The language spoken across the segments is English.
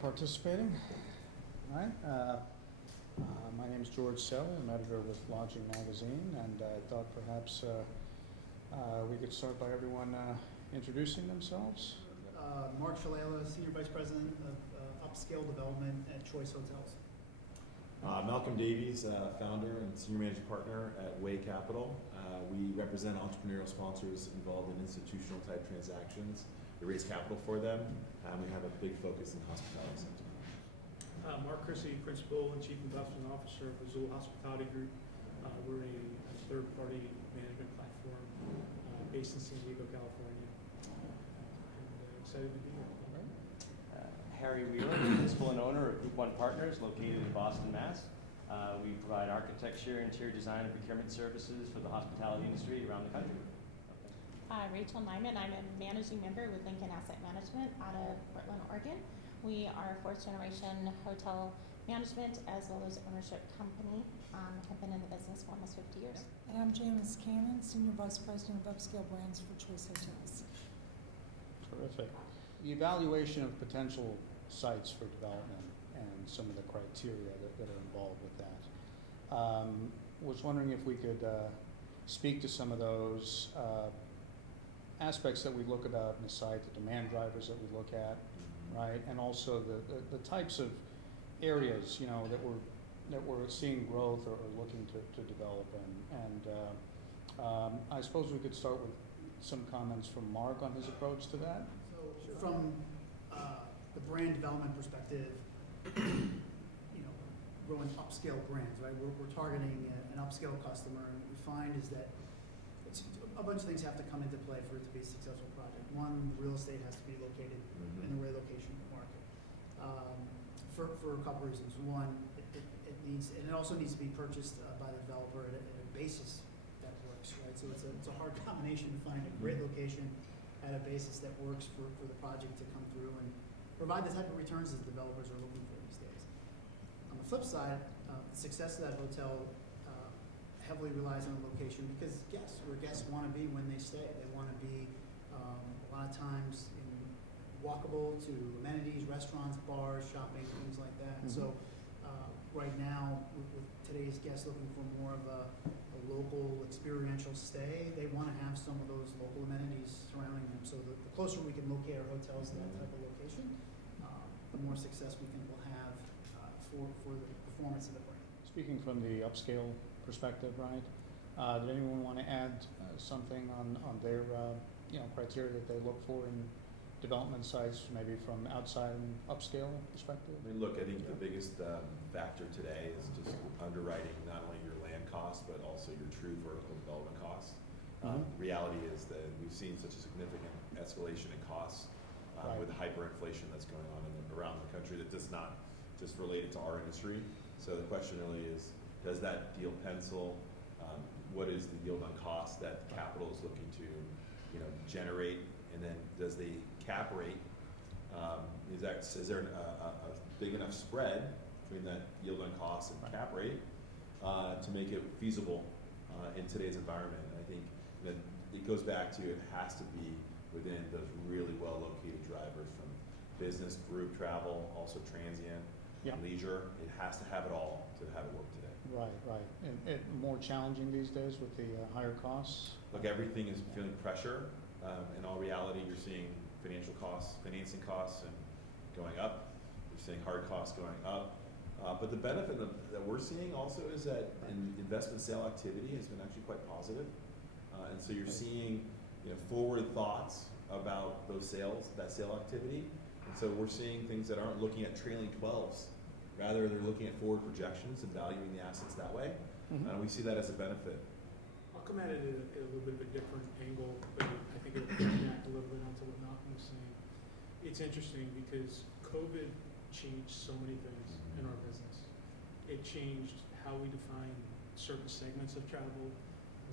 participating. All right. My name is George Sell. I'm editor with Lodging Magazine, and I thought perhaps we could start by everyone introducing themselves. Mark Shalala, Senior Vice President of Upscale Development at Choice Hotels. Malcolm Davies, founder and senior managing partner at Way Capital. We represent entrepreneurial sponsors involved in institutional type transactions. We raise capital for them, and we have a big focus in hospitality sector. Mark Crisci, Principal and Chief Investment Officer of Azul Hospitality Group. We're a third-party management platform based in San Diego, California. And excited to be here. Harry Wheeler, Principal and owner of Group 1 Partners, located in Boston, Mass. We provide architecture, interior design, and procurement services for the hospitality industry around the country. Rachel Nyman. I'm a managing member with Lincoln Asset Management out of Portland, Oregon. We are a fourth generation hotel management as well as ownership company. Have been in the business for almost 50 years. And I'm Janis Cannon, Senior Vice President of Upscale Brands for Choice Hotels. Terrific. The evaluation of potential sites for development and some of the criteria that are involved with that. Was wondering if we could speak to some of those aspects that we look about in the site, the demand drivers that we look at, right, and also the types of areas that we're seeing growth or looking to develop in. And I suppose we could start with some comments from Mark on his approach to that. So from the brand development perspective, growing upscale brands, right? We're targeting an upscale customer, and what we find is that a bunch of things have to come into play for it to be a successful project. One, the real estate has to be located in the right location market. For a couple reasons. One, it also needs to be purchased by the developer at a basis that works, right? So it's a hard combination to find a great location at a basis that works for the project to come through and provide the type of returns that developers are looking for these days. On the flip side, the success of that hotel heavily relies on the location because where guests want to be when they stay. They want to be a lot of times walkable to amenities, restaurants, bars, shopping, things like that. Mm-hmm. So right now, with today's guests looking for more of a local experiential stay, they want to have some of those local amenities surrounding them. So the closer we can locate our hotels to that type of location, the more success we think we'll have for the performance of the brand. Speaking from the upscale perspective, right? Did anyone want to add something on their criteria that they look for in development sites, maybe from outside and upscale perspective? I mean, look, I think the biggest factor today is just underwriting not only your land costs, but also your true vertical development costs. Reality is that we've seen such a significant escalation in costs with the hyperinflation that's going on around the country that does not just relate it to our industry. So the question really is, does that deal pencil? What is the yield on cost that capital is looking to generate? And then does the cap rate, is there a big enough spread between that yield on cost and cap rate to make it feasible in today's environment? And I think that it goes back to, it has to be within those really well located drivers from business, group travel, also transient, leisure. It has to have it all to have it work today. Right. And more challenging these days with the higher costs? Look, everything is feeling pressure. In all reality, you're seeing financial costs, financing costs, and going up. You're seeing hard costs going up. But the benefit that we're seeing also is that investment sale activity has been actually quite positive. And so you're seeing forward thoughts about those sales, that sale activity. And so we're seeing things that aren't looking at trailing 12s. Rather, they're looking at forward projections and valuing the assets that way. And we see that as a benefit. I'll come at it at a little bit of a different angle, but I think it'll come back a little bit onto what Malcolm was saying. It's interesting because COVID changed so many things in our business. It changed how we define certain segments of travel,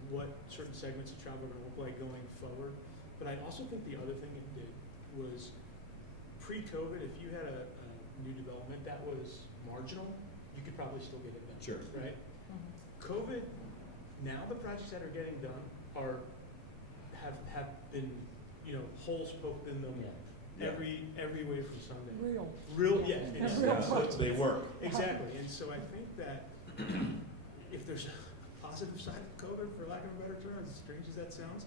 what certain segments of travel are going to look like going forward. But I also think the other thing it did was pre-COVID, if you had a new development that was marginal, you could probably still get it done. Sure. Right? COVID, now the projects that are getting done have been holes poked in them Yeah. every way from Sunday. Real. Real, Yeah. yeah. Yeah. Yeah, so they work. Exactly, and so I think that if there's a positive side of COVID, for lack of a better term, as strange as that sounds,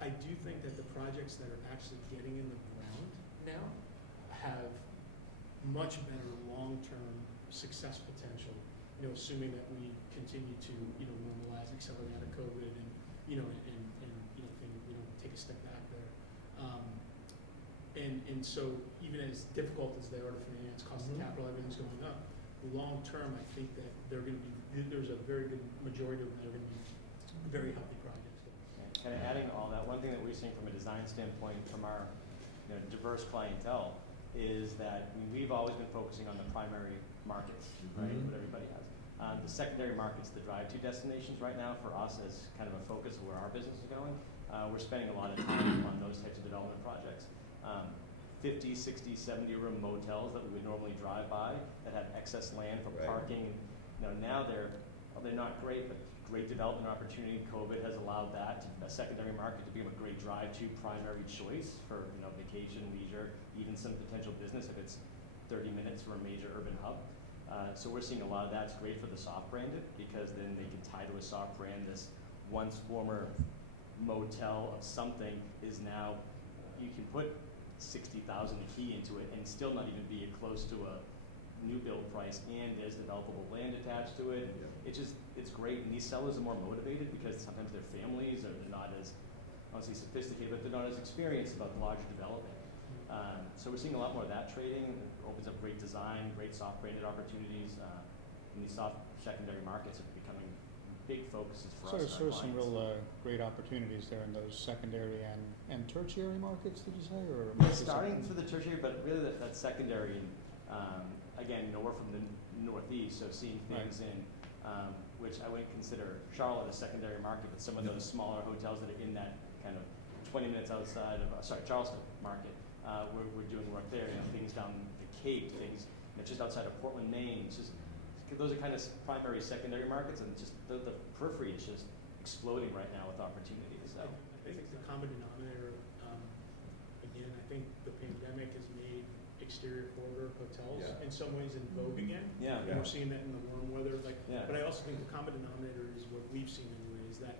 I do think that the projects that are actually getting in the ground now have much better long-term success potential, assuming that we continue to, normalize, accelerate out of COVID and, take a step back there. And so even as difficult as they are to finance, cost of capital, everything's going up, long term, I think that there's a very good majority of them that are going to be very healthy projects. Kind of adding to all that, one thing that we're seeing from a design standpoint from our diverse clientele is that we've always been focusing on the primary markets, right, what everybody has. The secondary markets, the drive-to destinations right now for us as kind of a focus of where our business is going, we're spending a lot of time on those types of development projects. 50, 60, 70 room motels that we would normally drive by that have excess land for parking. Now they're not great, but great development opportunity. COVID has allowed that, a secondary market, to become a great drive-to primary choice for vacation, leisure, even some potential business if it's 30 minutes from a major urban hub. So we're seeing a lot of that. It's great for the soft branded because then they can tie to a soft brand. This once former motel of something is now, you can put 60,000 a key into it and still not even be close to a new build price, and there's developable land attached to it. It's great, and these sellers are more motivated because sometimes their families or they're not as, honestly, sophisticated, but they're not as experienced about larger development. So we're seeing a lot more of that trading. It opens up great design, great soft branded opportunities, and these soft secondary markets are becoming big focuses for us. So some real great opportunities there in those secondary and tertiary markets, did you say? Or Yeah, starting for the tertiary, but really that secondary, again, we're from the Northeast, so seeing things in, which I wouldn't consider Charlotte a secondary market, but some of those smaller hotels that are in that kind of 20 minutes outside of, Charleston market, we're doing work there, things down the Cape, things just outside of Portland, Maine. It's just, those are kind of primary, secondary markets, and just the periphery is just exploding right now with opportunities. So. I think the common denominator, again, I think the pandemic has made exterior corridor hotels in some ways in vogue again. Yeah. And we're seeing that in the warm weather. But I also think the common denominator is what we've seen anyway, is that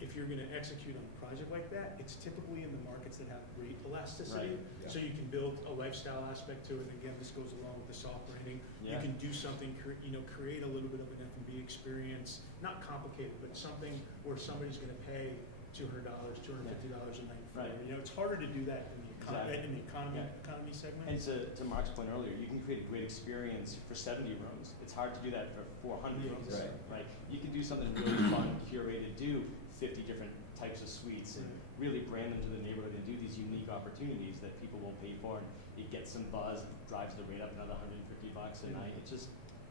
if you're going to execute on a project like that, it's typically in the markets that have great elasticity. Right. So you can build a lifestyle aspect to it. And again, this goes along with the soft branding. You can do something, create a little bit of an F&B experience, not complicated, but something where somebody's going to pay $200, $250 a night for it. It's harder to do that in the economy segment. And to Mark's point earlier, you can create a great experience for 70 rooms. It's hard to do that for 400 rooms. Right. You can do something really fun, curated, do 50 different types of suites and really brand them to the neighborhood and do these unique opportunities that people will pay for, and it gets some buzz, drives the rate up another $150 a night.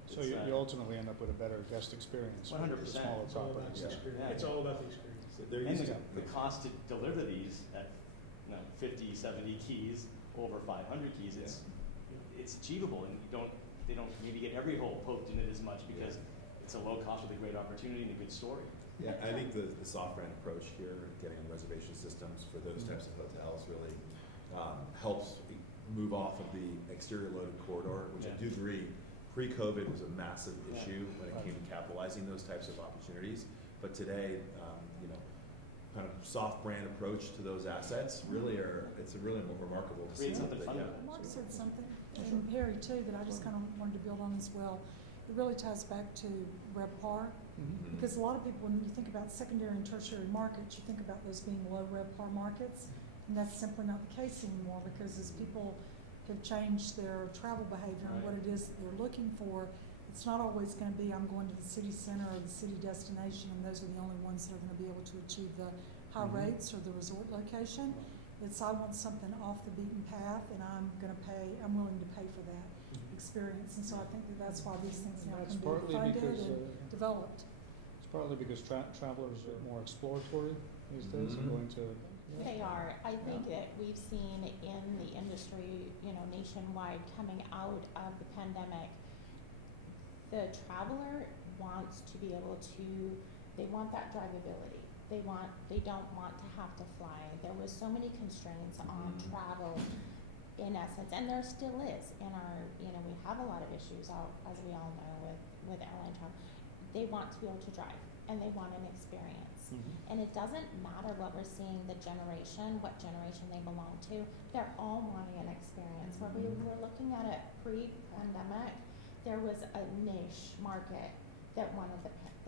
So you ultimately end up with a better guest experience. 100%. With the smaller It's all about properties. the experience. Yeah. It's all about the experience. So they're And used the cost to deliver these at 50, 70 keys, over 500 keys, it's achievable, and they don't maybe get every hole poked in it as much because it's a low cost with a great opportunity and a good story. Yeah, I think the soft brand approach here, getting reservation systems for those types of hotels really helps move off of the exterior loaded corridor, which I do agree, pre-COVID was a massive issue when it came to capitalizing those types of opportunities. But today, kind of soft brand approach to those assets really it's really remarkable to see. Create something fun. Mark said something, and Harry too, that I just kind of wanted to build on as well. It really ties back to RevPAR, because a lot of people, when you think about secondary and tertiary markets, you think about those being low RevPAR markets, and that's simply not the case anymore, because as people have changed their travel behavior and what it is that they're looking for, it's not always going to be, I'm going to the city center or the city destination, and those are the only ones that are going to be able to achieve the high rates or the resort location. It's, I want something off the beaten path, and I'm willing to pay for that experience. And so I think that's why these things now can be funded and developed. It's partly because travelers are more exploratory these days and going to. They are. I think that we've seen in the industry, nationwide, coming out of the pandemic, the traveler wants to be able to, they want that drivability. They don't want to have to fly. There was so many constraints on travel in essence, and there still is in our, we have a lot of issues, as we all know, with airline travel. They want to be able to drive, and they want an experience. Mhm. And it doesn't matter what we're seeing, what generation they belong to, they're all wanting an experience. When we were looking at it pre-pandemic, there was a niche market that wanted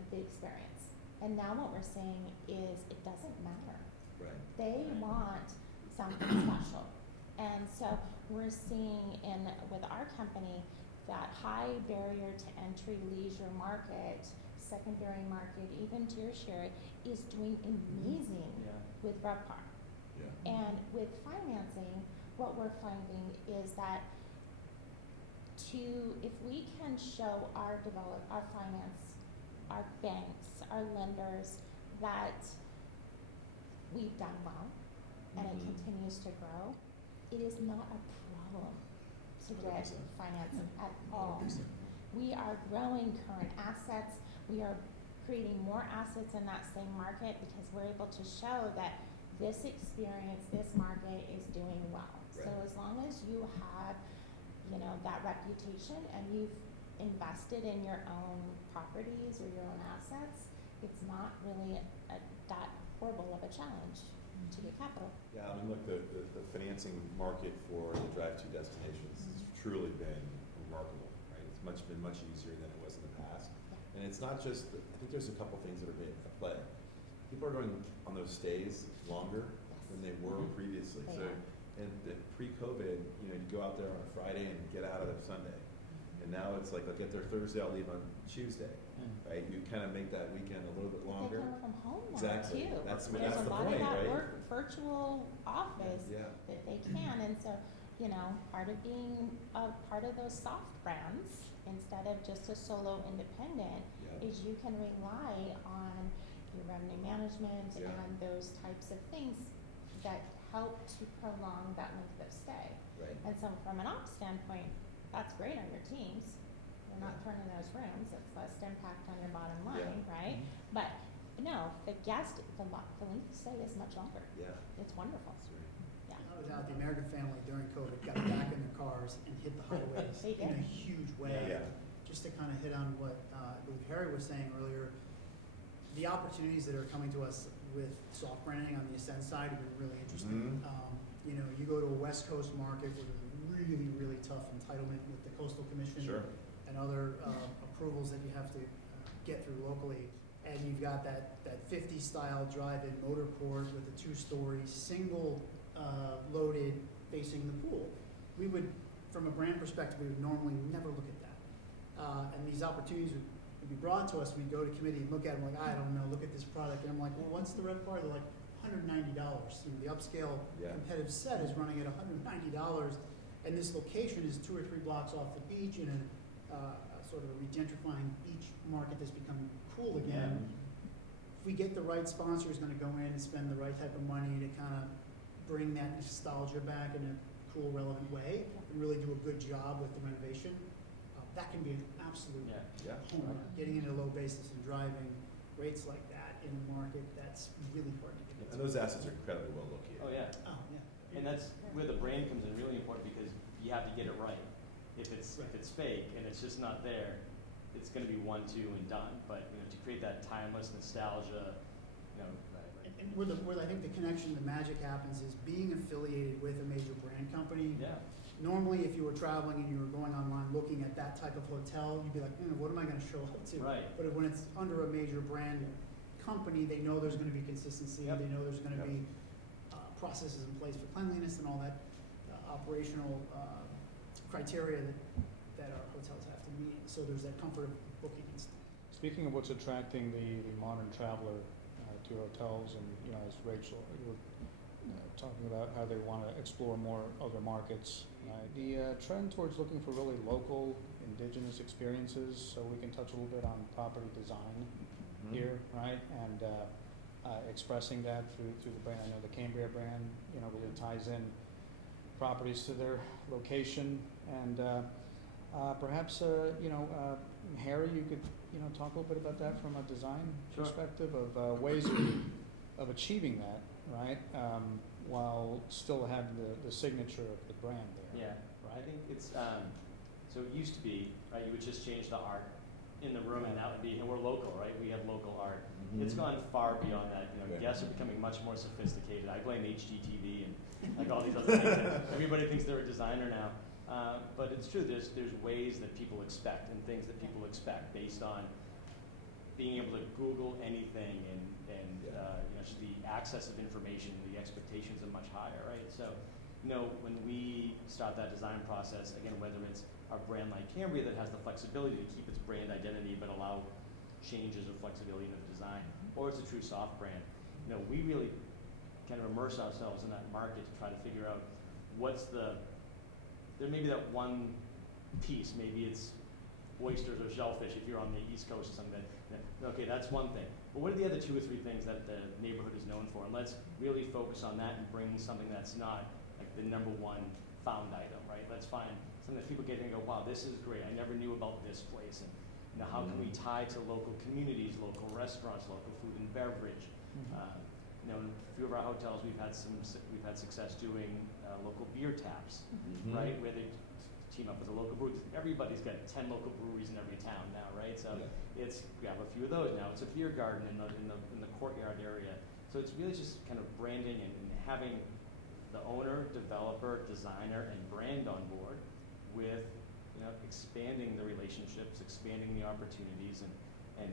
the experience. And now what we're seeing is it doesn't matter. Right. They want something special. And so we're seeing with our company that high barrier to entry leisure market, secondary market, even tertiary, is doing amazing Yeah. with RevPAR. Yeah. And with financing, what we're finding is that if we can show our finance, our banks, our lenders that we've done well and it continues to grow, it is not a problem to get 100%. financing at all. 100%. We are growing current assets. We are creating more assets in that same market because we're able to show that this experience, this market is doing well. So Right. as long as you have, that reputation and you've invested in your own properties or your own assets, it's not really that horrible of a challenge to get capital. Yeah, I mean, look, the financing market for the drive-to destinations has truly been remarkable, right? It's been much easier than it was in the past. Yeah. And it's not just, I think there's a couple things that are at play. People are going on those stays longer than they were previously. They So, are. and pre-COVID, you go out there on a Friday and get out of it Sunday. And now it's like, I'll get there Thursday, I'll leave on Tuesday, right? You kind of make that weekend a little bit But longer. they come from home now Exactly. too. That's There's the a lot point, of that right? work, virtual office Yeah. that they can, and so, part of being a part of those soft brands, instead of just a solo independent, Yeah. is you can rely on your revenue management Yeah. and those types of things that help to prolong that length of stay. Right. And so from an ops standpoint, that's great on your teams. You're not Yeah. turning those rooms, it's less impact on your bottom Yeah. line, right? Mhm. But no, the length of stay is much longer. Yeah. It's wonderful. That's right. Yeah. I was out, the American family during COVID got back in their cars and hit the highways They in a did. huge way. Yeah. Just to kind of hit on what I believe Harry was saying earlier, the opportunities that are coming to us with soft branding on the Ascend side have been really interesting. Mhm. You go to a West Coast market where there's really, really tough entitlement with the Coastal Commission Sure. and other approvals that you have to get through locally. And you've got that 50s style drive-in motor port with a 2-story, single loaded facing the pool. We would, from a brand perspective, we would normally never look at that. And these opportunities would be brought to us, we'd go to committee and look at them like, I don't know, look at this product. And I'm like, well, what's the RevPAR? They're like, $190. The upscale Yeah. competitive set is running at $190. And this location is 2 or 3 blocks off the beach in a sort of a regentrifying beach market that's becoming cool again. If we get the right sponsor who's going to go in and spend the right type of money to kind of bring that nostalgia back in a cool, relevant way and really do a good job with the renovation, that can be an absolute Yeah. Yeah. home run. Getting into low basis and driving rates like that in a market that's really hard to get And into. those assets are incredibly well located. Oh, yeah. Oh, yeah. And that's where the brand comes in really important because you have to get it right. If it's fake and it's just not there, it's going to be 1, 2, and done. But to create that timeless nostalgia, And where I think the connection, the magic happens is being affiliated with a major brand company. yeah, Normally, if you were traveling and you were going online looking at that type of hotel, you'd be like, what am I going to show up to? right. But when it's under a major brand company, they know there's going to be consistency. Yep. They know there's going to Yep. be processes in place for cleanliness and all that operational criteria that our hotels have to meet. So there's that comfort of booking and stuff. Speaking of what's attracting the modern traveler to hotels, and as Rachel, you were talking about how they want to explore more other markets, the trend towards looking for really local, indigenous experiences, so we can touch a little bit on property design here, right? And expressing that through the brand. I know the Cambria brand, really ties in properties to their location, and perhaps, Harry, you could, talk a little bit about that from a design Sure. perspective of ways of achieving that, right? while still having the signature of the brand there. Yeah, I Right? think it's, so it used to be, right, you would just change the art in the room and that would be, and we're local, right, we have local art. It's gone far beyond that, you know, guests are becoming much more sophisticated. I blame HGTV and like all these other things. Everybody thinks they're a designer now. But it's true, there's ways that people expect and things that people expect based on being able to Google anything and you know, just the access of information, the expectations are much higher, right? So, you know, when we start that design process, again, whether it's our brand like Cambria that has the flexibility to keep its brand identity but allow changes of flexibility in the design, or it's a true soft brand, you know, we really kind of immerse ourselves in that market to try to figure out what's there may be that one piece, maybe it's oysters or shellfish if you're on the East Coast or something, okay, that's one thing. But what are the other 2 or 3 things that the neighborhood is known for? And let's really focus on that and bring something that's not like the #1 found item, right? Let's find something that people get in and go, wow, this is great. I never knew about this place. And you know, how can we tie to local communities, local restaurants, local food and beverage? You know, in a few of our hotels, we've had success doing local beer taps, right? Where they team up with a local brewery. Everybody's got 10 local breweries in every town now, right? So we have a few of those now. It's a beer garden in the courtyard area. So it's really just kind of branding and having the owner, developer, designer, and brand on board with, you know, expanding the relationships, expanding the opportunities, and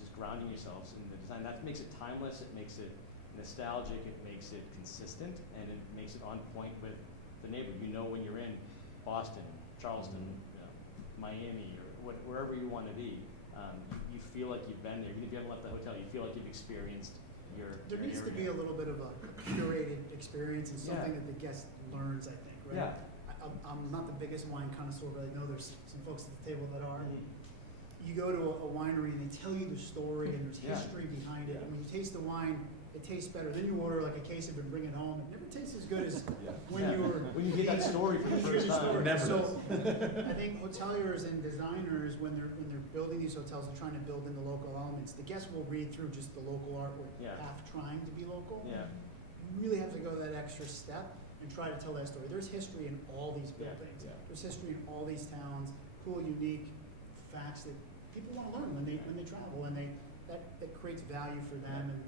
just grounding yourselves in the design. That makes it timeless, it makes it nostalgic, it makes it consistent, and it makes it on point with the neighborhood. You know when you're in Boston, Charleston, you know, Miami, or wherever you want to be, you feel like you've been there. Even if you haven't left the hotel, you feel like you've experienced There needs to be a little bit of a curated experience and something that the guest learns, I think, right? Yeah. I'm not the biggest wine connoisseur, but I know there's some folks at the table that are. You go to a winery and they tell you the story and there's history behind it. And when you taste the wine, it tastes better. Then you order like a case of it and bring it home. It never tastes as good as when you hear that story for the first time. So I think hoteliers and designers, when they're building these hotels and trying to build in the local elements, the guests will read through just the local artwork, half trying to be local. Yeah. You really have to go that extra step and try to tell that story. There's history in all these buildings. There's history in all these towns, cool, unique facts that people want to learn when they travel, and that creates value for them and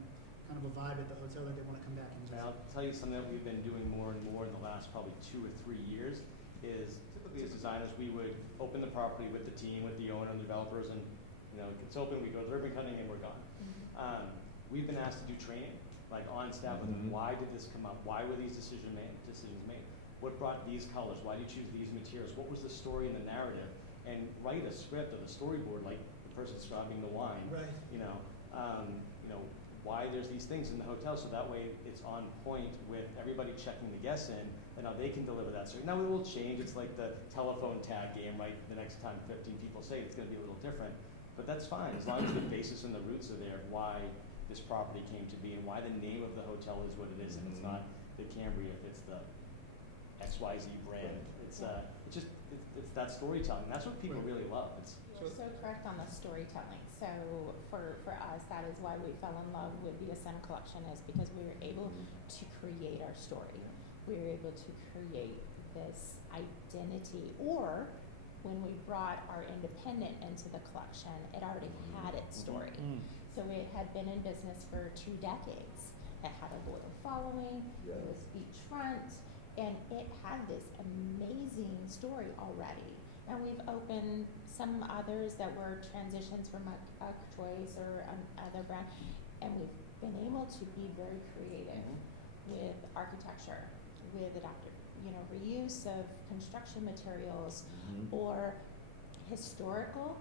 kind of a vibe at the hotel that they want to come back and visit. I'll tell you something that we've been doing more and more in the last probably 2 or 3 years is typically as designers we would open the property with the team, with the owner and developers, and you know it's open, we go ribbon cutting and we're gone. We've been asked to do training, like on staff with them. Why did this come up? Why were these decisions made? What brought these colors? Why did you choose these materials? What was the story and the narrative? And write a script or the storyboard like the person describing the wine. Right. You know, why there's these things in the hotel, so that way it's on point with everybody checking the guests in, and now they can deliver that story. Now it will change. It's like the telephone tag game, right? The next time 15 people say it's going to be a little different, but that's fine as long as the basis and the roots are there. Why this property came to be and why the name of the hotel is what it is, and it's not the Cambria, if it's the XYZ brand. It's that storytelling. That's what people really love. You're so correct on the storytelling. So for us, that is why we fell in love with the Ascend collection, is because we were able to create our story. We were able to create this identity, or when we brought our independent into the collection, it already had its story. So it had been in business for 2 decades. It had a loyal following, it was beachfront, and it had this amazing story already. And we've opened some others that were transitions from a choice or another brand, and we've been able to be very creative with architecture, with adaptive, reuse of construction materials, or historical,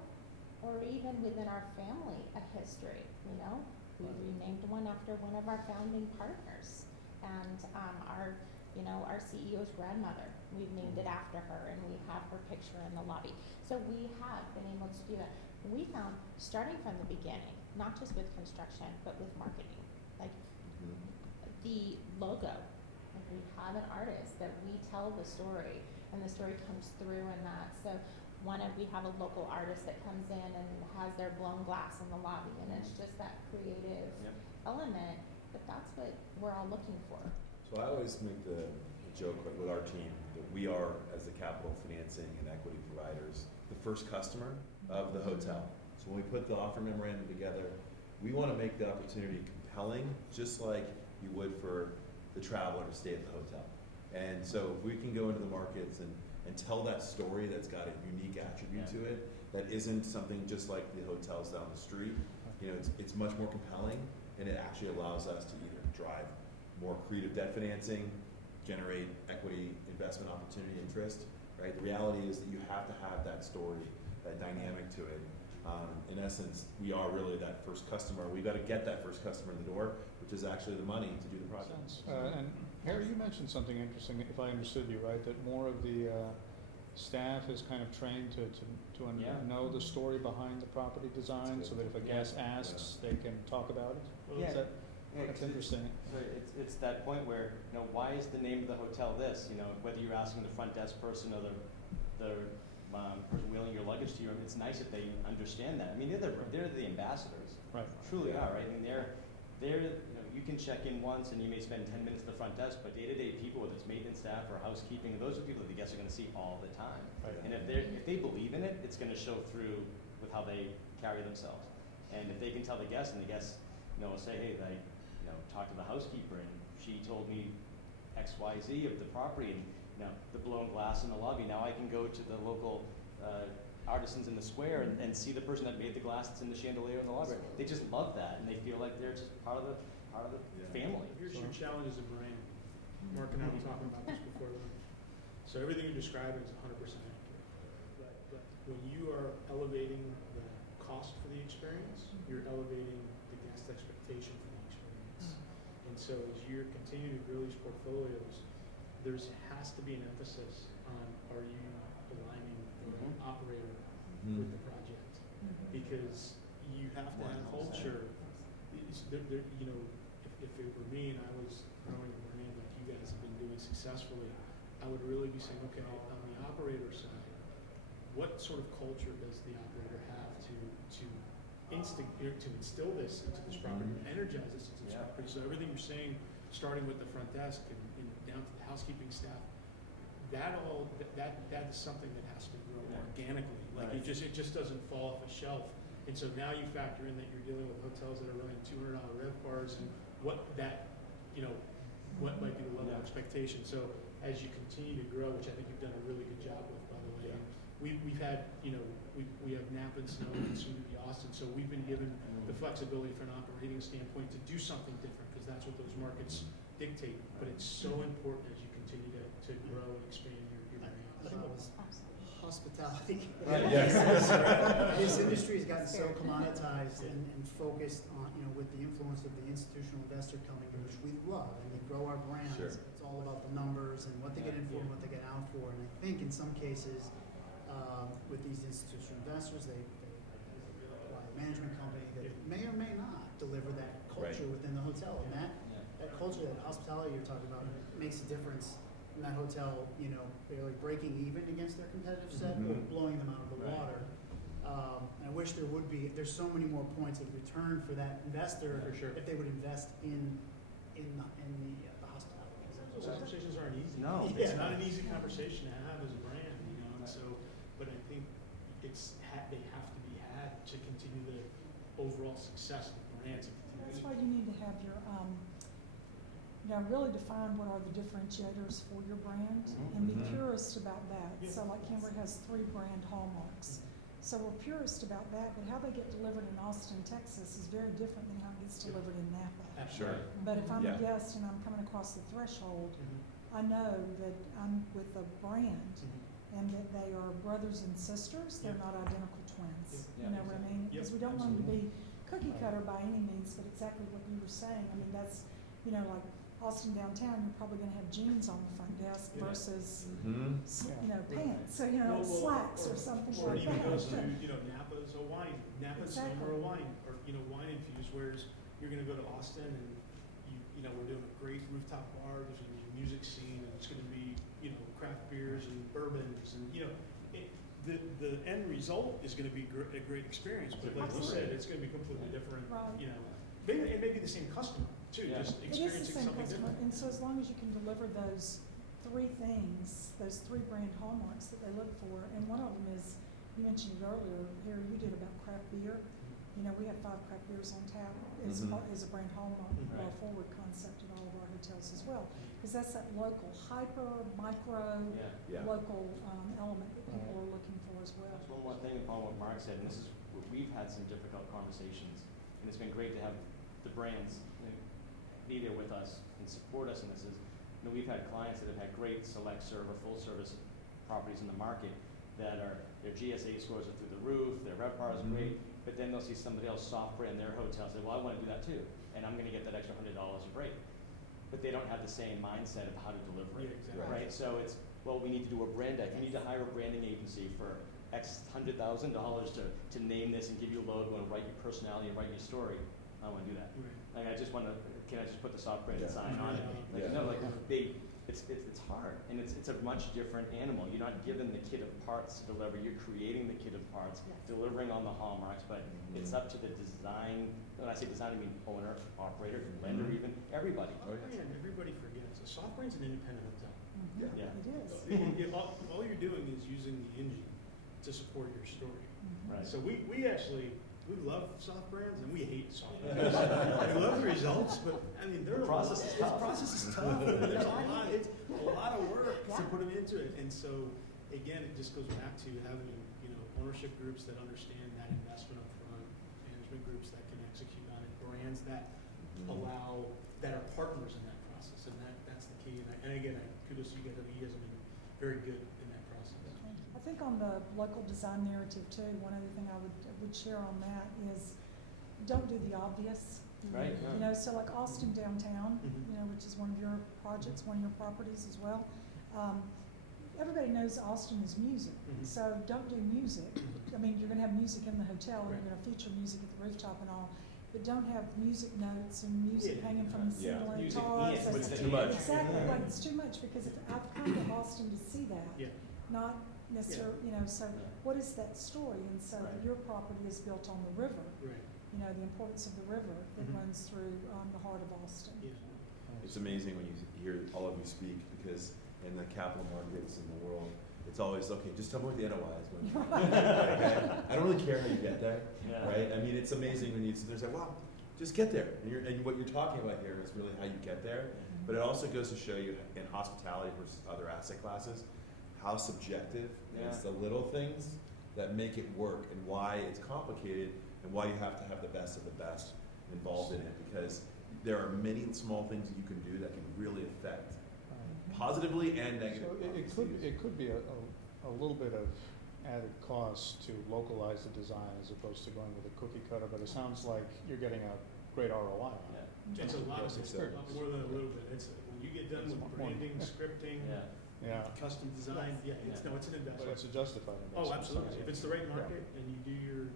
or even within our family, a history. We renamed one after one of our founding partners, and our CEO's grandmother. We've named it after her, and we have her picture in the lobby. So we have been able to do that. We found, starting from the beginning, not just with construction, but with marketing, like the logo. Like we have an artist that we tell the story, and the story comes through in that. So we have a local artist that comes in and has their blown glass in the lobby, and it's just that creative element. But that's what we're all looking for. So I always make the joke with our team that we are, as the capital financing and equity providers, the first customer of the hotel. So when we put the offer memorandum together, we want to make the opportunity compelling, just like you would for the traveler to stay at the hotel. And so if we can go into the markets and tell that story that's got a unique attribute to it, that isn't something just like the hotels down the street, you know, it's much more compelling, and it actually allows us to either drive more creative debt financing, generate equity investment opportunity interest, right? The reality is that you have to have that story, that dynamic to it. In essence, we are really that first customer. We've got to get that first customer in the door, which is actually the money to do the project. And Harry, you mentioned something interesting, if I understood you right, that more of the staff is kind of trained to know the story behind the property design, so that if a guest asks, they can talk about it? Yeah. That's interesting. So it's that point where, you know, why is the name of the hotel this? You know, whether you're asking the front desk person or the person wheeling your luggage to you, it's nice if they understand that. I mean, they're the ambassadors. Right. Truly are, right? I mean, they're you know, you can check in once and you may spend 10 minutes at the front desk, but day-to-day people, whether it's maintenance staff or housekeeping, those are people that the guests are going to see all the time. Right. And if they believe in it, it's going to show through with how they carry themselves. And if they can tell the guests, and the guests, you know, will say, hey, I, you know, talked to the housekeeper and she told me X, Y, Z of the property, and you know, the blown glass in the lobby. Now I can go to the local artisans in the square and see the person that made the glass that's in the chandelier in the library. They just love that, and they feel like they're just part of the family. Here's your challenge as a brand. Mark and I were talking about this before lunch. So everything you're describing is 100% accurate. But when you are elevating the cost for the experience, you're elevating the guest expectation for the experience. And so as you're continuing to grow these portfolios, there has to be an emphasis on, are you aligning the operator with the project? Because you have to have culture. You know, if it were me and I was growing a brand like you guys have been doing successfully, I would really be saying, okay, on the operator side, what sort of culture does the operator have to instill this into this property, energize this into this property? So everything you're saying, starting with the front desk and down to the housekeeping staff, that is something that has to grow organically. Like it just doesn't fall off a shelf. And so now you factor in that you're dealing with hotels that are running $200 RevPARs, and what that, you know, what might be the level of expectation. So as you continue to grow, which I think you've done a really good job with, by the way, and we've had, you know, we have Napa and Snow and soon to be Austin, so we've been given the flexibility from an operating standpoint to do something different, because that's what those markets dictate. But it's so important as you continue to grow and expand your brand. Hospitality. Yes. This industry has gotten so commoditized and focused on, you know, with the influence of the institutional investor coming in, which we love, and we grow our brands. Sure. It's all about the numbers and what they get in for and what they get out for. And I think in some cases, with these institutional investors, they acquire a management company that may or may not deliver that culture within the hotel. And that culture, that hospitality you're talking about, makes a difference in that hotel, you know, barely breaking even against their competitive set or blowing them out of the water. And I wish there's so many more points of return for that investor if they would invest in the hospitality. Those conversations aren't easy. No. It's not an easy conversation to have as a brand, you know, and so, but I think they have to be had to continue the overall success of the brands. That's why you need to have your, really define what are the differentiators for your brand and be purist about that. Yeah. So like Cambria has 3 brand hallmarks. So we're purist about that, but how they get delivered in Austin, Texas is very different than how it gets delivered in Napa. Sure. But if I'm a guest and I'm coming across the threshold, I know that I'm with a brand and that they are brothers and sisters. They're not identical twins. You know what I mean? Because we don't want them to be cookie cutter by any means, but exactly what you were saying. I mean, that's, you know, like Austin downtown, you're probably going to have jeans on the front desk versus, you know, pants, or, you know, slacks or something or like even that. goes to, you know, Napa's a wine, or a wine, or, you know, wine infused, whereas you're going to go to Austin and, you know, we're doing a great rooftop bar, there's going to be a music scene, and it's going to be, you know, craft beers and bourbons, and, you know, the end result is going to be a great experience, but like you said, it's going to be completely different, you know. It may be the same customer, too, Yeah. just It is the experiencing same something customer, different. and so as long as you can deliver those three things, those three brand hallmarks that they look for, and one of them is, you mentioned it earlier, Harry, you did about craft beer. You know, we have 5 craft beers on tap as, as a brand hallmark, Mhm. our forward concept at all of our hotels as well. Because that's that local, hyper, micro, Yeah. local element that people are looking for as well. That's one more thing upon what Mark said, and this is, we've had some difficult conversations, and it's been great to have the brands, you know, be there with us and support us in this. You know, we've had clients that have had great select serve or full service properties in the market that are, their GSA scores are through the roof, their RevPAR is great, but then they'll see somebody else soft brand their hotel and say, well, I want to do that too, and I'm going to get that extra $100 a break. But they don't have the same mindset of how to deliver it, Yeah, exactly. right? So it's, well, we need to do a brand deck. You need to hire a branding agency for X $100,000 to name this and give you a logo and write your personality and write your story. I want to do that. Right. Like, I just want to, can I just put the soft branded sign on it? Like, Yeah. no, like, it's hard, and it's a much different animal. You're not given the kit of parts to deliver, you're creating the kit of parts, delivering on the hallmarks, but it's up to the design, when I say design, I mean owner, operator, lender even, everybody. Oh, yeah. And everybody forgets, a soft brand's an independent hotel. Mhm. Yeah. It is. All you're doing is using the engine to support your story. Mhm. Right. So we actually, we love soft brands and we hate soft brands. We love the results, but I mean, The process is tough. The process is tough. And there's it's a lot of work to put them into it. And so, again, it just goes back to having, you know, ownership groups that understand that investment up front, management groups that can execute on it, brands that allow, that are partners in that process. And that's the key. And again, kudos to you guys. You guys have been very good in that process. I think on the local design narrative too, one other thing I would share on that is don't do the obvious. Right. You know, so like Austin downtown, Mhm. you know, which is one of your projects, one of your properties as well. Everybody knows Austin is music, Mhm. so don't do music. I mean, you're gonna have music in the hotel, and Right. you're gonna feature music at the rooftop and all, but don't have music notes and music Yeah. hanging from the Yeah. ceiling, Music guitars. and, that's- but too much. Exactly, like it's too much, because if I've come to Austin to see that, Yeah. not necessarily, you know, so what is that story? And so Right. your property is built on the river, Right. you know, the importance of the river that Mhm. runs through the heart of Austin. Yeah. It's amazing when you hear all of you speak, because in the capital markets in the world, it's always, okay, just tell me what the NOI is going to be. Okay? I don't really care how you get there, Yeah. right? I mean, it's amazing when you sit there and say, wow, just get there. And what you're talking about here is really how you get there. But it also goes to show you in hospitality versus other asset classes, how subjective it's the little things that make it work, and why it's complicated, and why you have to have the best of the best involved in it, because there are many small things that you can do that can really affect positively and So negatively. it could be a little bit of added cost to localize the design as opposed to going with a cookie cutter, but it sounds like you're getting a great ROI on it. It's a lot, Yes, it's experience. more than a little bit. It's, when you get done It's with more. branding, scripting, Yeah. Yeah, custom design, it's an but investment. it's a justified investment. Oh, absolutely. sounds If it's like. the right market and you do your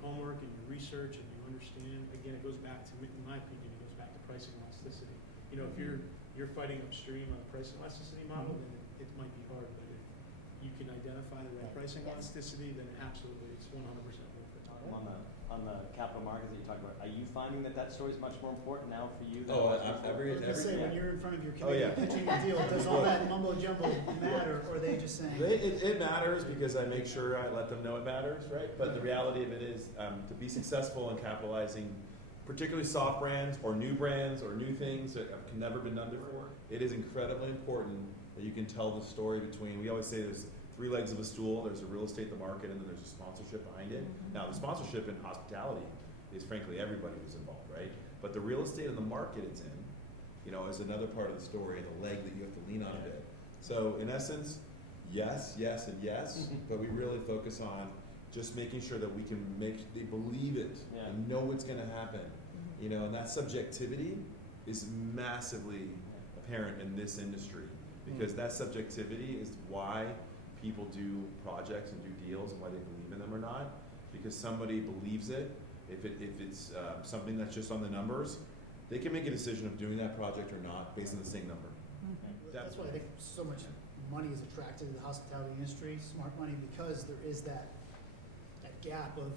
homework and your research and you understand, again, it goes back to, in my opinion, it goes back to pricing elasticity. You know, if you're fighting upstream on a price elasticity model, then it might be hard, but if you can identify the right pricing Yes. elasticity, then absolutely, it's 100% worth it. On the capital markets that you talked about, are you finding that story is much more important now for you than it Oh, was I- before? every- I was gonna say, yeah. when you're in front of your Oh, committee yeah. pitching a deal, does all that mumbo jumbo matter, or are they just saying? It matters, because I make sure I let them know it matters, right? But the reality of it is, to be successful in capitalizing, particularly soft brands or new things that have never been done before, it is incredibly important that you can tell the story between, we always say there's 3 legs of a stool. There's a real estate, the market, and then there's a sponsorship behind it. Now, the sponsorship in hospitality is frankly everybody who's involved, right? But the real estate and the market it's in, you know, is another part of the story, and the leg that you have to lean on a bit. So in essence, yes, yes, and yes, but we really focus on just making sure that we can make, they believe it and know what's gonna happen. You know, and that subjectivity is massively apparent in this industry, because that subjectivity is why people do projects and do deals, and why they believe in them or not, because somebody believes it. If it's something that's just on the numbers, they can make a decision of doing that project or not based on the same number. That's why I think so much money is attracted to the hospitality industry, smart money, because there is that gap of,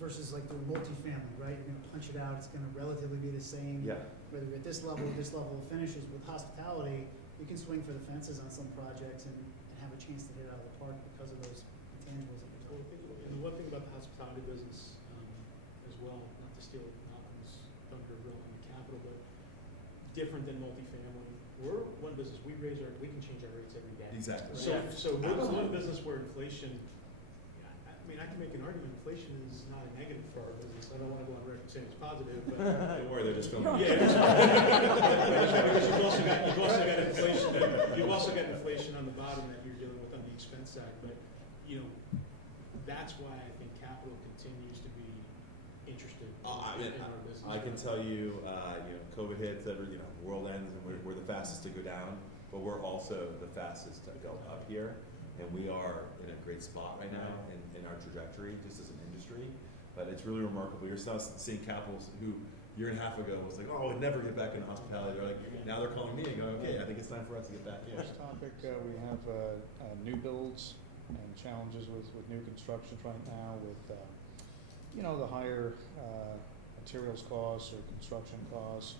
versus like doing multifamily, right? You're gonna punch it out, it's gonna relatively be the same. Yeah. Whether you're at this level of finishes. With hospitality, you can swing for the fences on some projects and have a chance to hit it out of the park because of those intangibles that you're talking about. And the one thing about the hospitality business, as well, not to steal Malcolm's thunder really on the capital, but different than multifamily. We're one business, we can change our rates every day. Exactly. So, Yeah. so we're the one business where inflation, I mean, I can make an argument, inflation is not a negative for our business. I don't wanna go on record saying it's positive, but. Don't worry, they're just filming. Yeah, because you've also got inflation, you've also got inflation on the bottom that you're dealing with on the expense side, but, that's why I think capital continues to be interested in our business. I can tell you, COVID hits, the world ends, and we're the fastest to go down, but we're also the fastest to go up here, and we are in a great spot right now in our trajectory, just as an industry. But it's really remarkable. You're still seeing capitals who a year and a half ago was like, oh, we'd never get back into hospitality. They're like, now they're calling me and going, okay, I think it's time for us to get back in. First topic, we have new builds and challenges with new constructions right now with, the higher materials costs or construction costs,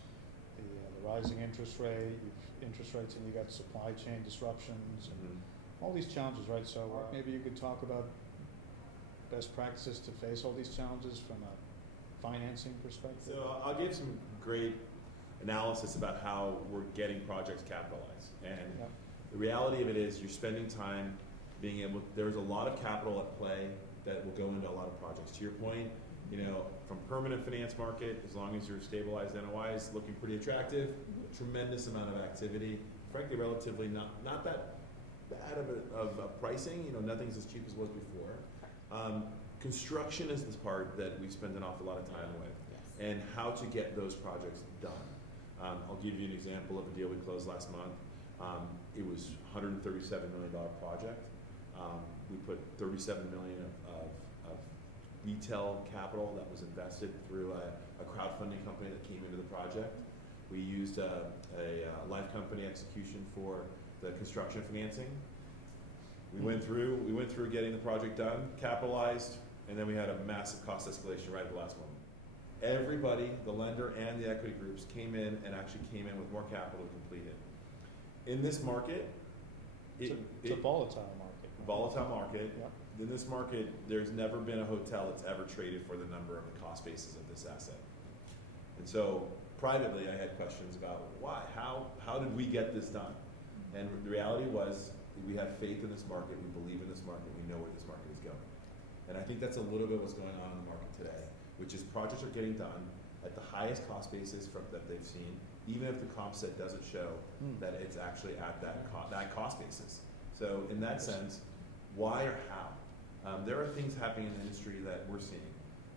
the rising interest rates, and you got supply chain disruptions and all these challenges, right? So maybe you could talk about best practices to face all these challenges from a financing perspective. So I'll give some great analysis about how we're getting projects capitalized. And the reality of it is you're spending time there's a lot of capital at play that will go into a lot of projects. To your point, from permanent finance market, as long as your stabilized NOI is looking pretty attractive, a tremendous amount of activity, frankly, relatively not that bad of pricing, nothing's as cheap as it was before. Construction is this part that we spend an awful lot of time with, and how to get those projects done. I'll give you an example of a deal we closed last month. It was a $137 million project. We put $37 million of retail capital that was invested through a crowdfunding company that came into the project. We used a life company execution for the construction financing. We went through getting the project done, capitalized, and then we had a massive cost escalation right at the last moment. Everybody, the lender and the equity groups, came in with more capital to complete it. In this market, It's a volatile market. Volatile market. Yep. In this market, there's never been a hotel that's ever traded for the number of the cost basis of this asset. And so privately, I had questions about why, how did we get this done? And the reality was we have faith in this market, we believe in this market, we know where this market is going. And I think that's a little bit what's going on in the market today, which is projects are getting done at the highest cost basis that they've seen, even if the comp set doesn't show that it's actually at that cost basis. So in that sense, why or how? There are things happening in the industry that we're seeing.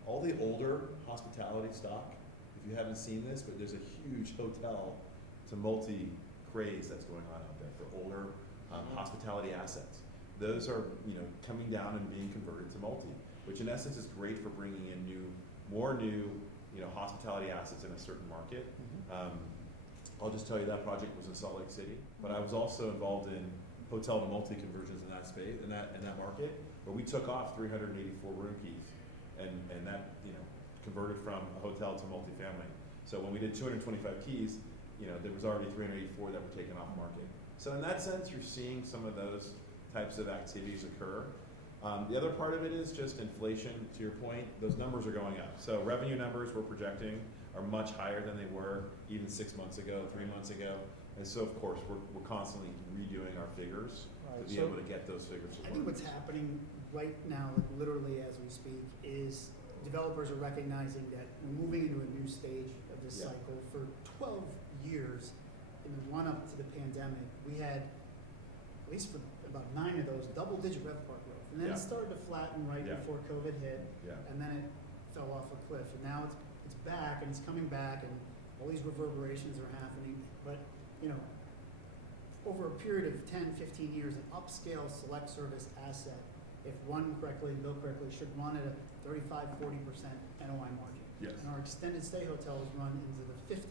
All the older hospitality stock, if you haven't seen this, but there's a huge hotel to multi-craze that's going on out there for older hospitality assets. Those are coming down and being converted to multi, which in essence is great for bringing in more new hospitality assets in a certain market. I'll just tell you that project was in Salt Lake City, but I was also involved in hotel to multi conversions in that space, in that market, where we took off 384 room keys, and that converted from a hotel to multifamily. So when we did 225 keys, there was already 384 that were taken off market. So in that sense, you're seeing some of those types of activities occur. The other part of it is just inflation. To your point, those numbers are going up. So revenue numbers we're projecting are much higher than they were even 6 months ago, 3 months ago. And so, of course, we're constantly redoing our figures to be able to get those figures to work. I think what's happening right now, like literally as we speak, is developers are recognizing that we're moving into a new stage of this cycle. For 12 years, in the run-up to the pandemic, we had, at least for about 9 of those, double-digit RevPAR growth. And then it started to flatten right before COVID hit, and then it fell off a cliff. And now it's back, and it's coming back, and all these reverberations are happening. But over a period of 10, 15 years, an upscale select service asset, if run correctly and built correctly, should run at a 35, 40% NOI margin. Yes. And our extended stay hotels run into the 50%.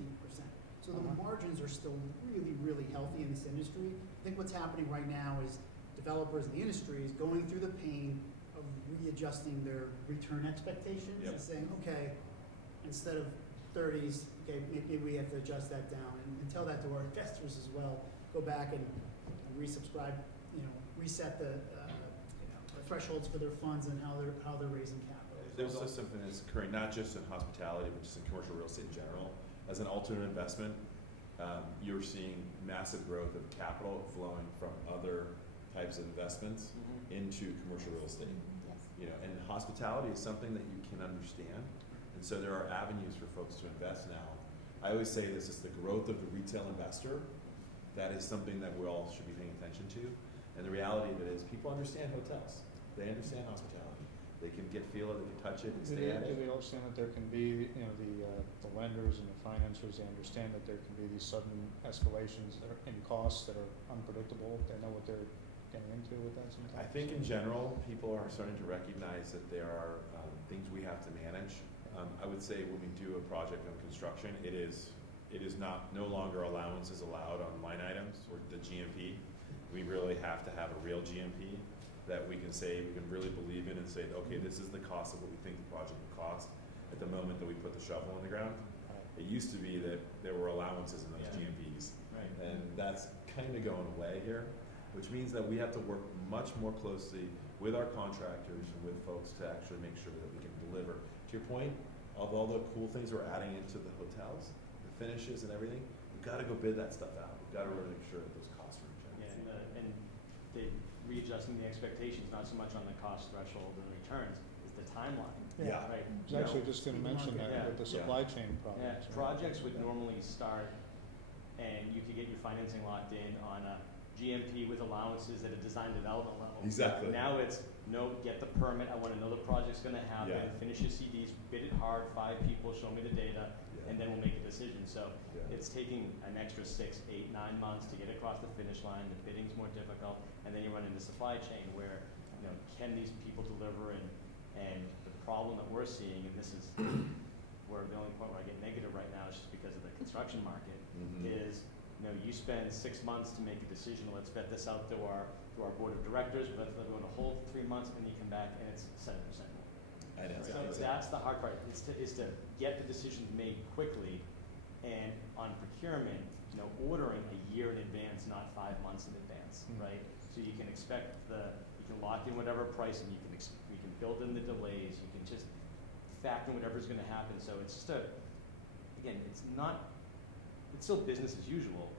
So the margins are still really, really healthy in this industry. I think what's happening right now is developers in the industry is going through the pain of readjusting their return expectations Yep. and saying, okay, instead of 30s, okay, maybe we have to adjust that down and tell that to our investors as well. Go back and resubscribe, reset the thresholds for their funds and how they're raising capital. There's also something that's occurring, not just in hospitality, but just in commercial real estate in general. As an alternate investment, you're seeing massive growth of capital flowing from other types of investments into commercial real estate. Yes. And hospitality is something that you can understand, and so there are avenues for folks to invest now. I always say this is the growth of the retail investor. That is something that we all should be paying attention to. And the reality of it is people understand hotels. They understand hospitality. They can get feel it, they can touch it, and stay at Do it. they understand that there can be, the lenders and the financiers, they understand that there can be these sudden escalations in costs that are unpredictable? They know what they're getting into with that sometimes? I think in general, people are starting to recognize that there are things we have to manage. I would say when we do a project of construction, it is no longer allowances allowed on line items or the GMP. We really have to have a real GMP that we can say, we can really believe in and say, okay, this is the cost of what we think the project will cost at the moment that we put the shovel in the ground. It used to be that there were allowances in those GMPs. Right. And that's kind of going away here, which means that we have to work much more closely with our contractors and with folks to actually make sure that we can deliver. To your point, of all the cool things we're adding into the hotels, the finishes and everything, we've got to go bid that stuff out. We've got to really make sure that those costs are in check. Yeah, and readjusting the expectations, not so much on the cost threshold and returns, is the timeline. Yeah. Right. I was actually just going to mention that Yeah. with the supply chain projects. Yeah, projects would normally start, and you could get your financing locked in on a GMP with allowances at a design development level. Exactly. Now it's, no, get the permit, I want to know the project's gonna happen, Yeah. finish your CDs, bid it hard, 5 people, show me the data, Yeah. and then we'll make a decision. So Yeah. it's taking an extra 6, 8, 9 months to get across the finish line, the bidding's more difficult, and then you run into supply chain where, can these people deliver, and the problem that we're seeing, and this is where the only point where I get negative right now is just because of the construction market, is, you spend 6 months to make a decision, let's vet this out to our board of directors, but let's go on a whole 3 months, and you come back and it's 7% more. I know. So that's the hard part, is to get the decisions made quickly, and on procurement, ordering a year in advance, not 5 months in advance, right? So you can expect you can lock in whatever price, and you can build in the delays, you can just factor in whatever's gonna happen. So it's just again, it's still business as usual.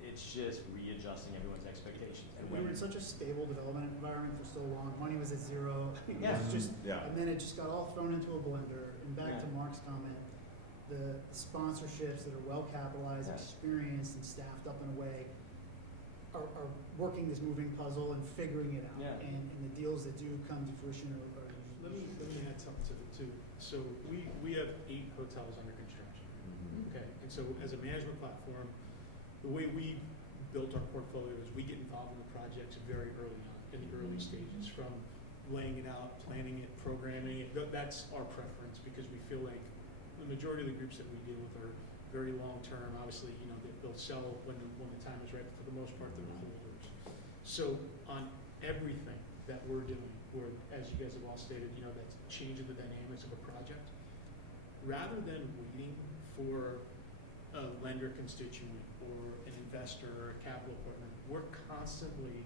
It's just readjusting everyone's expectations. And we were in such a stable development environment for so long. Money was at zero. It Yeah. was just, Yeah. and then it just got all thrown into a blender. And back Yeah. to Mark's comment, the sponsorships that are well capitalized, Yeah. experienced, and staffed up in a way are working this moving puzzle and figuring it out. Yeah. And the deals that do come to fruition are Let me add something to it too. So we have 8 hotels under construction. Okay, and so as a management platform, the way we built our portfolio is we get involved in the projects very early on, in the early stages, from laying it out, planning it, programming it. That's our preference, because we feel like the majority of the groups that we deal with are very long-term. Obviously, they'll sell when the time is right, but for the most part, they're holders. So on everything that we're doing, where, as you guys have all stated, that's changing the dynamics of a project, rather than waiting for a lender constituent or an investor or a capital partner, we're constantly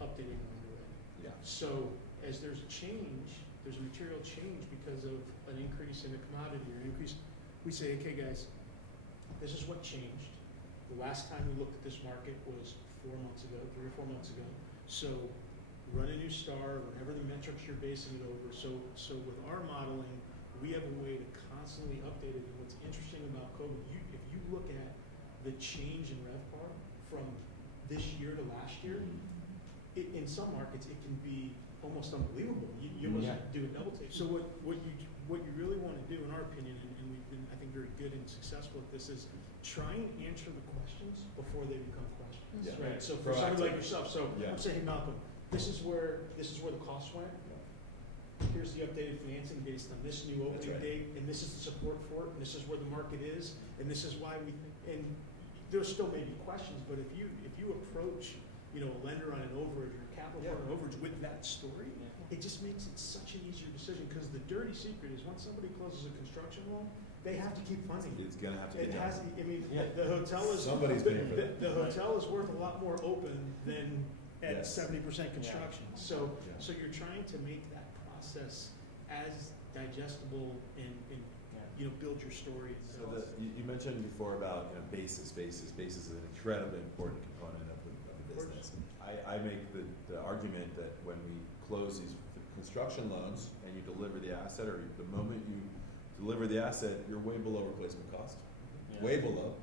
updating the underwriting. Yeah. So as there's a change, there's a material change because of an increase in a commodity or an increase, we say, okay guys, this is what changed. The last time we looked at this market was 3 or 4 months ago. So run a new star, whatever the metrics you're basing it over. So with our modeling, we have a way to constantly update it. And what's interesting about COVID, if you look at the change in RevPAR from this year to last year, in some markets it can be almost unbelievable. You almost do a double take. So what you really want to do, in our opinion, and we've been, I think, very good and successful at this, is try and answer the questions before they become questions. Yeah. Right. So for somebody like yourself, Yeah. I'm saying, hey Malcolm, this is where the costs went. Here's the updated financing based on this new That's opening right. date, and this is the support for it, and this is where the market is, and this is why we think. And there still may be questions, but if you approach, a lender on an overage or a capital partner overage with that story, it just makes it such an easier decision, because the dirty secret is once somebody closes a construction loan, they have to keep funding it. It's gonna have to It be has, done. I mean, Yeah. the hotel is. Somebody's paying for that. The hotel is worth a lot more open than at Yes. 70% construction. So, Yeah. so you're trying to make that process as digestible and, build your story. So you mentioned before about, basis. Basis is an incredibly important component of the course. business. I make the argument that when we close these construction loans and you deliver the asset, or the moment you deliver the asset, you're way below replacement cost, Yeah. way below,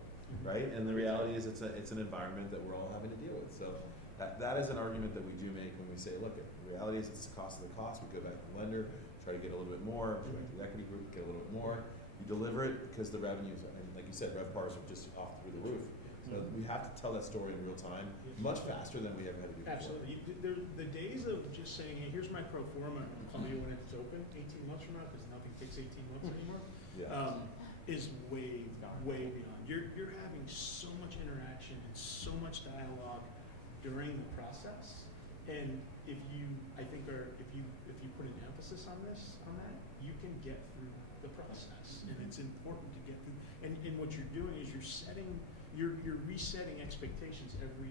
right? And the reality is it's an environment that we're all having to deal with. So that is an argument that we do make when we say, look, the reality is it's the cost of the cost. We go back to the lender, try to get a little bit more, go back to the equity group, get a little bit more. You deliver it because the revenues, and like you said, RevPARs are just off through the roof. So we have to tell that story in real time, much faster than we ever had to do before. Absolutely. The days of just saying, hey, here's my pro forma, and I'll tell you when it's open 18 months from now, because nothing takes 18 months anymore, Yeah. is way beyond. You're having so much interaction and so much dialogue during the process, and if you put an emphasis on that, you can get through the process, and it's important to get through. And what you're doing is you're resetting expectations every.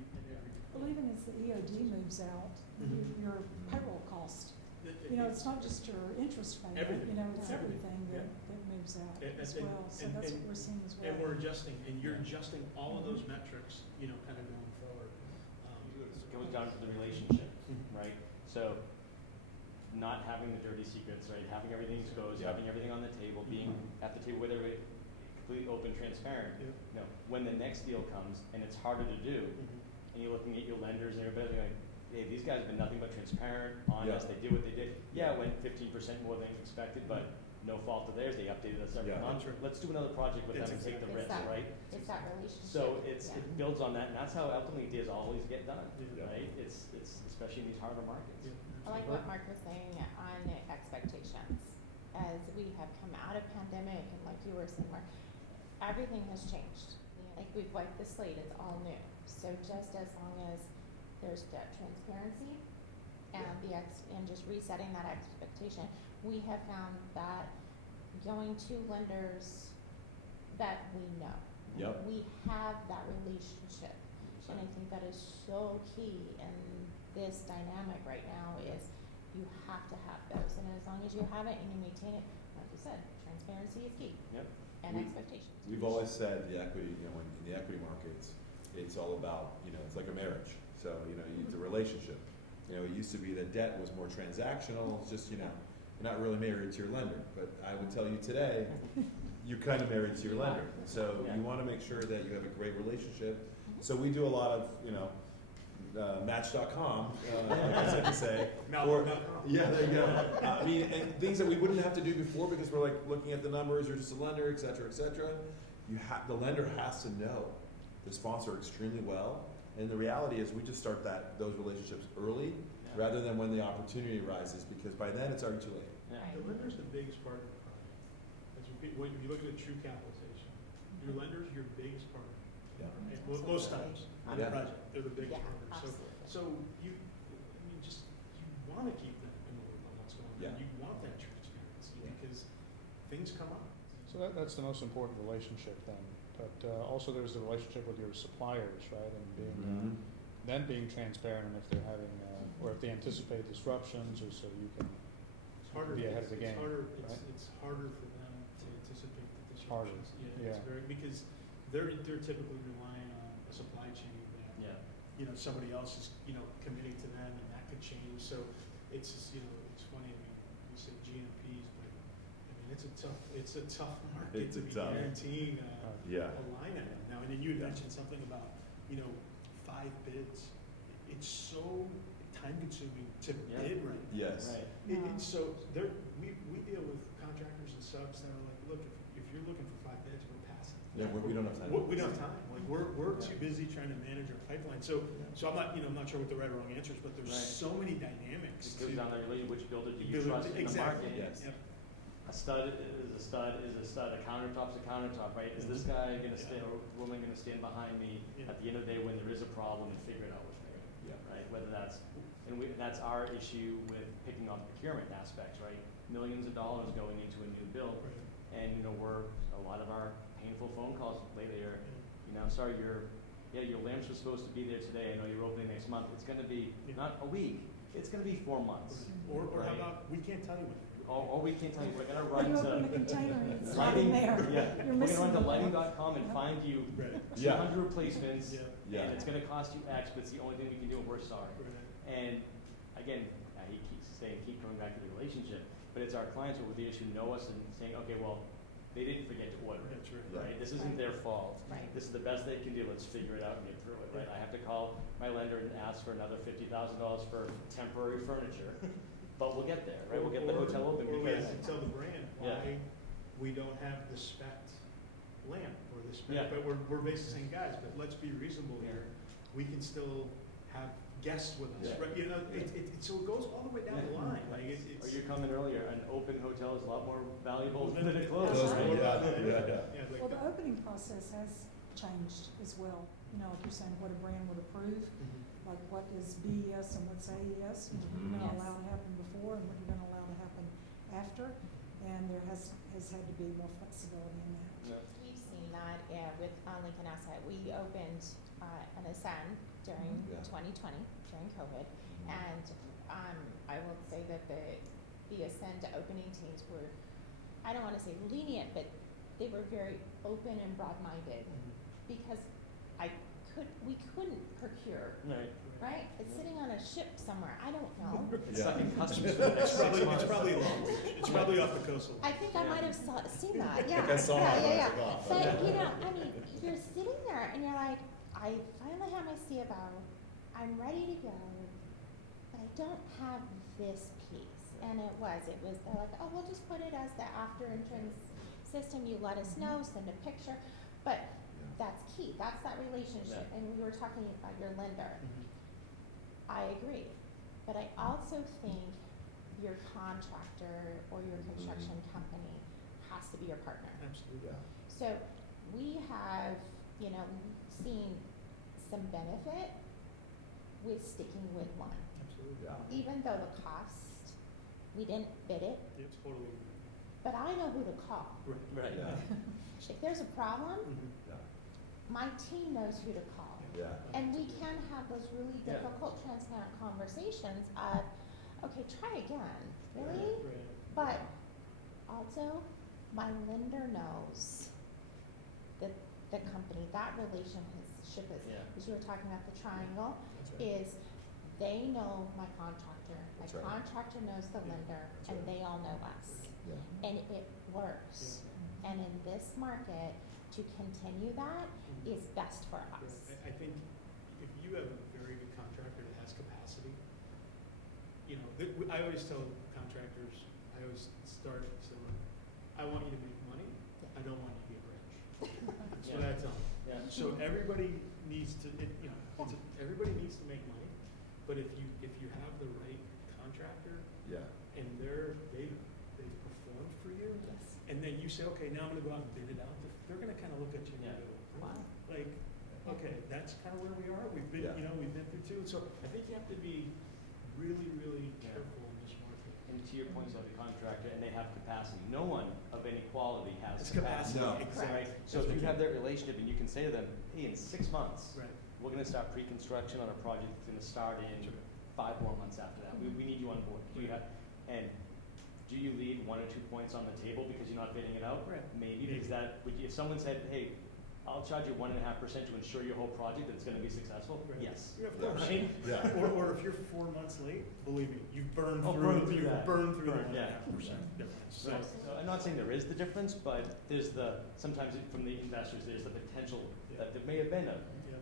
Well, even as the EOD moves out, Mhm. your payroll cost, it's not just your interest payment, Everything. it's everything that moves out as And- well. So and- that's and- what we're seeing as well. And we're adjusting, and you're adjusting all of those metrics, kind of going forward. It goes down to the relationship, right? So, not having the dirty secrets, right? Having everything exposed, Yeah. having everything on the table, being at the table, whether it's completely open, transparent. Yeah. When the next deal comes and it's harder to do, and you're looking at your lenders and everybody like, hey, these guys have been nothing but transparent, honest, Yeah. they did what they did. Yeah, it went 15% more than expected, but no fault of theirs, they updated us every Yeah. month. That's right. Let's do another project with them and take the It's risk, that- right? It's that relationship. So Yeah. it builds on that, and that's how ultimately deals always get done, Yeah. right? It's especially in these harder markets. I like what Mark was saying on expectations. As we have come out of pandemic, and like you were saying, Mark, everything has changed. Like we've wiped the slate, it's all new. So just as long as there's debt transparency and and just resetting that expectation, we have found that going to lenders that we know. Yep. We have that relationship. And I think that is so key in this dynamic right now is you have to have those. And as long as you have it and you maintain it, like you said, transparency is key. Yep. And expectations. We've always said the equity, when in the equity markets, it's all about, it's like a marriage. So, it's a relationship. It used to be that debt was more transactional. It's just, you're not really married to your lender. But I would tell you today, you're kind of married to your lender. So you want to make sure that you have a great relationship. So we do a lot of, Match.com, as I can say. Yeah, there you go. And things that we wouldn't have to do before because we're like looking at the numbers, you're just a lender, et cetera, et cetera. The lender has to know the sponsor extremely well. And the reality is we just start those relationships early rather than when the opportunity arises, because by then it's already too late. Yeah. The lender's the biggest part of the project. When you look at true capitalization, your lender's your biggest partner. Yeah. Right? Most times in Yeah. the project, they're the biggest Yeah, partner. absolutely. So you want to keep them in the loop on what's going on. Yeah. You want that transparency Yeah. because things come up. So that's the most important relationship then. But also there's the relationship with your suppliers, right? And being transparent, and if they're having, or if they anticipate disruptions, or so you can It's harder. be ahead of the game. It's right? it's harder for them to anticipate the Harder. disruptions. Yeah. It's very, because they're typically relying on a supply chain that Yeah. somebody else is, committing to them, and that could change. So it's just, it's funny. We say GMPs, but it's a tough market It's to a be tough- guaranteeing Yeah. a line item. Now, and then you had mentioned something about, 5 bids. It's so time consuming to Yeah. bid right now. Yes. Right. It's so we deal with contractors and subs that are like, look, if you're looking for 5 bids, we're passing. Yeah, we don't have time. We don't have time. Like we're too busy trying to manage our pipeline. So I'm not I'm not sure what the right or wrong answer is, but there's Right. so many dynamics. It goes to down the relationship, which builder do you build it. trust in the Exactly. market? Yes. Yep. A stud is a stud is a stud, a countertop's a countertop, right? Is this guy gonna stand, or woman gonna stand behind me Yeah. at the end of the day when there is a problem and figure it out with me? Yeah. right? Whether that's, that's our issue with picking on procurement aspects, right? Millions of dollars going into a new build, and, you know, a lot of our painful phone calls lately are, you know, sorry, your lamps were supposed to be there today, I know you're opening next month, it's gonna be not a week, it's gonna be 4 months. Or right? how about, we can't tell you when. Or we can't tell you, we're gonna Or run you open the to container and it's not in lighting, there. yeah, You're we're missing gonna run to the point. lighting.com and find you Right. 200 replacements, Yeah. and it's gonna cost you X, but it's the only thing we can do, and we're sorry. Right. And again, he keeps saying, keep coming back to the relationship, but it's our clients who with the issue know us and saying, okay, well, they didn't forget to order it, That's right. right? This isn't their fault. Right. This is the best they can do, let's figure it out and get through it, right? I have to call my lender and ask for another $50,000 for temporary furniture, but we'll get there, right? We'll get the hotel open Or we because, have to tell the brand Yeah. why we don't have the spec lamp or the spec, Yeah. but we're basically saying, guys, but let's be reasonable here. We can still have guests with us, Yeah. right? You know, so it goes all the way down the Yeah. line, like or it's. you comment earlier, an open hotel is a lot more valuable Well, than a closed, Closed right? one, Yeah, like Well, the opening process has changed as well. You know, like you're saying, what a brand would approve, Mhm. like what is BES and what's AES, you know, what you're Yes. gonna allow to happen before and what you're gonna allow to happen after. And there has had to be more flexibility in that. Yeah. We've seen that with Lincoln Asset. We opened an Ascend during Yeah. 2020, during COVID. And I will say that the Ascend opening teams were, I don't want to say lenient, but they were very open and broad-minded because we couldn't procure, Right. right? It's sitting on a ship somewhere. I don't know. It's Yeah. stuck in customs for the next It's 6 probably, months. it's probably long range. It's probably off the coastal. I think I Yeah. might have seen that, yeah. I saw yeah, it when I yeah, took yeah. off. But, Yeah. you know, I mean, you're sitting there and you're like, I finally have my CFO, I'm ready to go, but I don't have this piece. And it was, they're like, oh, we'll just put it as the after entrance system, you let us know, send a picture. But that's key, that's that relationship. Yeah. And we were talking about your lender. Mhm. I agree, but I also think your contractor or your construction company has to be your partner. Absolutely. Yeah. So we have, you know, seen some benefit with sticking with one. Absolutely. Yeah. Even though the cost, we didn't bid it, It's totally. but I know who to call. Right. Yeah. If there's a problem, Mhm. Yeah. my team knows who to call. Yeah. And we can have those really Yeah. difficult, transparent conversations of, okay, try again, really? Right. But also, my lender knows that the company, that relationship is, Yeah. as you were talking about the triangle, That's right. is they know my contractor, my That's right. contractor knows the lender, That's and right. they all know us. Yeah. And it works. And in this market, to continue that is best for us. I think if you have a very good contractor that has capacity, you know, I always tell contractors, I always start, so I want you to make money, I don't want you to get rich. That's what I tell them. Yeah. So everybody needs to, everybody needs to make money, but if you have the right contractor Yeah. and they've performed for you, Yes. and then you say, okay, now I'm gonna go out and bid it out, they're gonna kinda look at you and Yeah. go, Wow. like, okay, that's kinda where we are, we've been, Yeah. you know, we've been through two, so I think you have to be really, really Yeah. careful in this market. And to your point about the contractor, and they have capacity. No one of any quality has It's capacity. No. exactly. Right? So if you have that relationship and you can say to them, hey, in 6 months, Right. we're gonna start pre-construction on a project that's gonna start in Sure. 5 more months after that. We need you on board. Do you have, and do you leave 1 or 2 points on the table because you're not bidding it out? Right. Maybe, Maybe. because if someone said, hey, I'll charge you 1.5% to ensure your whole project that's gonna be successful, Right. yes. Yeah, of Yeah. course. Right? Yeah. Or if you're 4 months late, believe me, you've burned Oh, through, burned through you've that. burned through the Burned, yeah. 1.5% difference. So, Right. So I'm not saying there is the difference, but there's sometimes from the investors, there's the potential that there may have been yeah.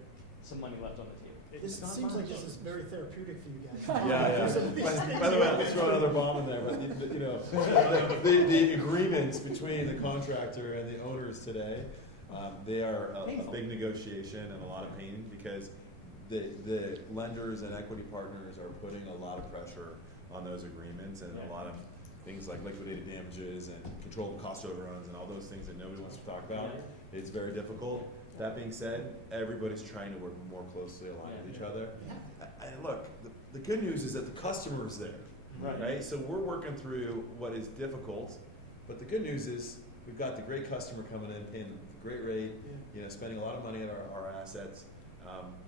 some money left on the table. This It's not seems like much. this is very therapeutic for you guys. Yeah, yeah. By the way, I'll throw another bomb in there, but you know, the agreements between the contractor and the owners today, they are a Painful. big negotiation and a lot of pain because the lenders and equity partners are putting a lot of pressure on those agreements and Yeah. a lot of things like liquidated damages and controlled cost overruns and all those things that nobody wants to talk about. It's very difficult. That being said, everybody's trying to work more closely aligned with each other. And look, the good news is that the customer is there, right? So we're working through what is difficult, but the good news is we've got the great customer coming in paying a great rate, spending a lot of money on our assets.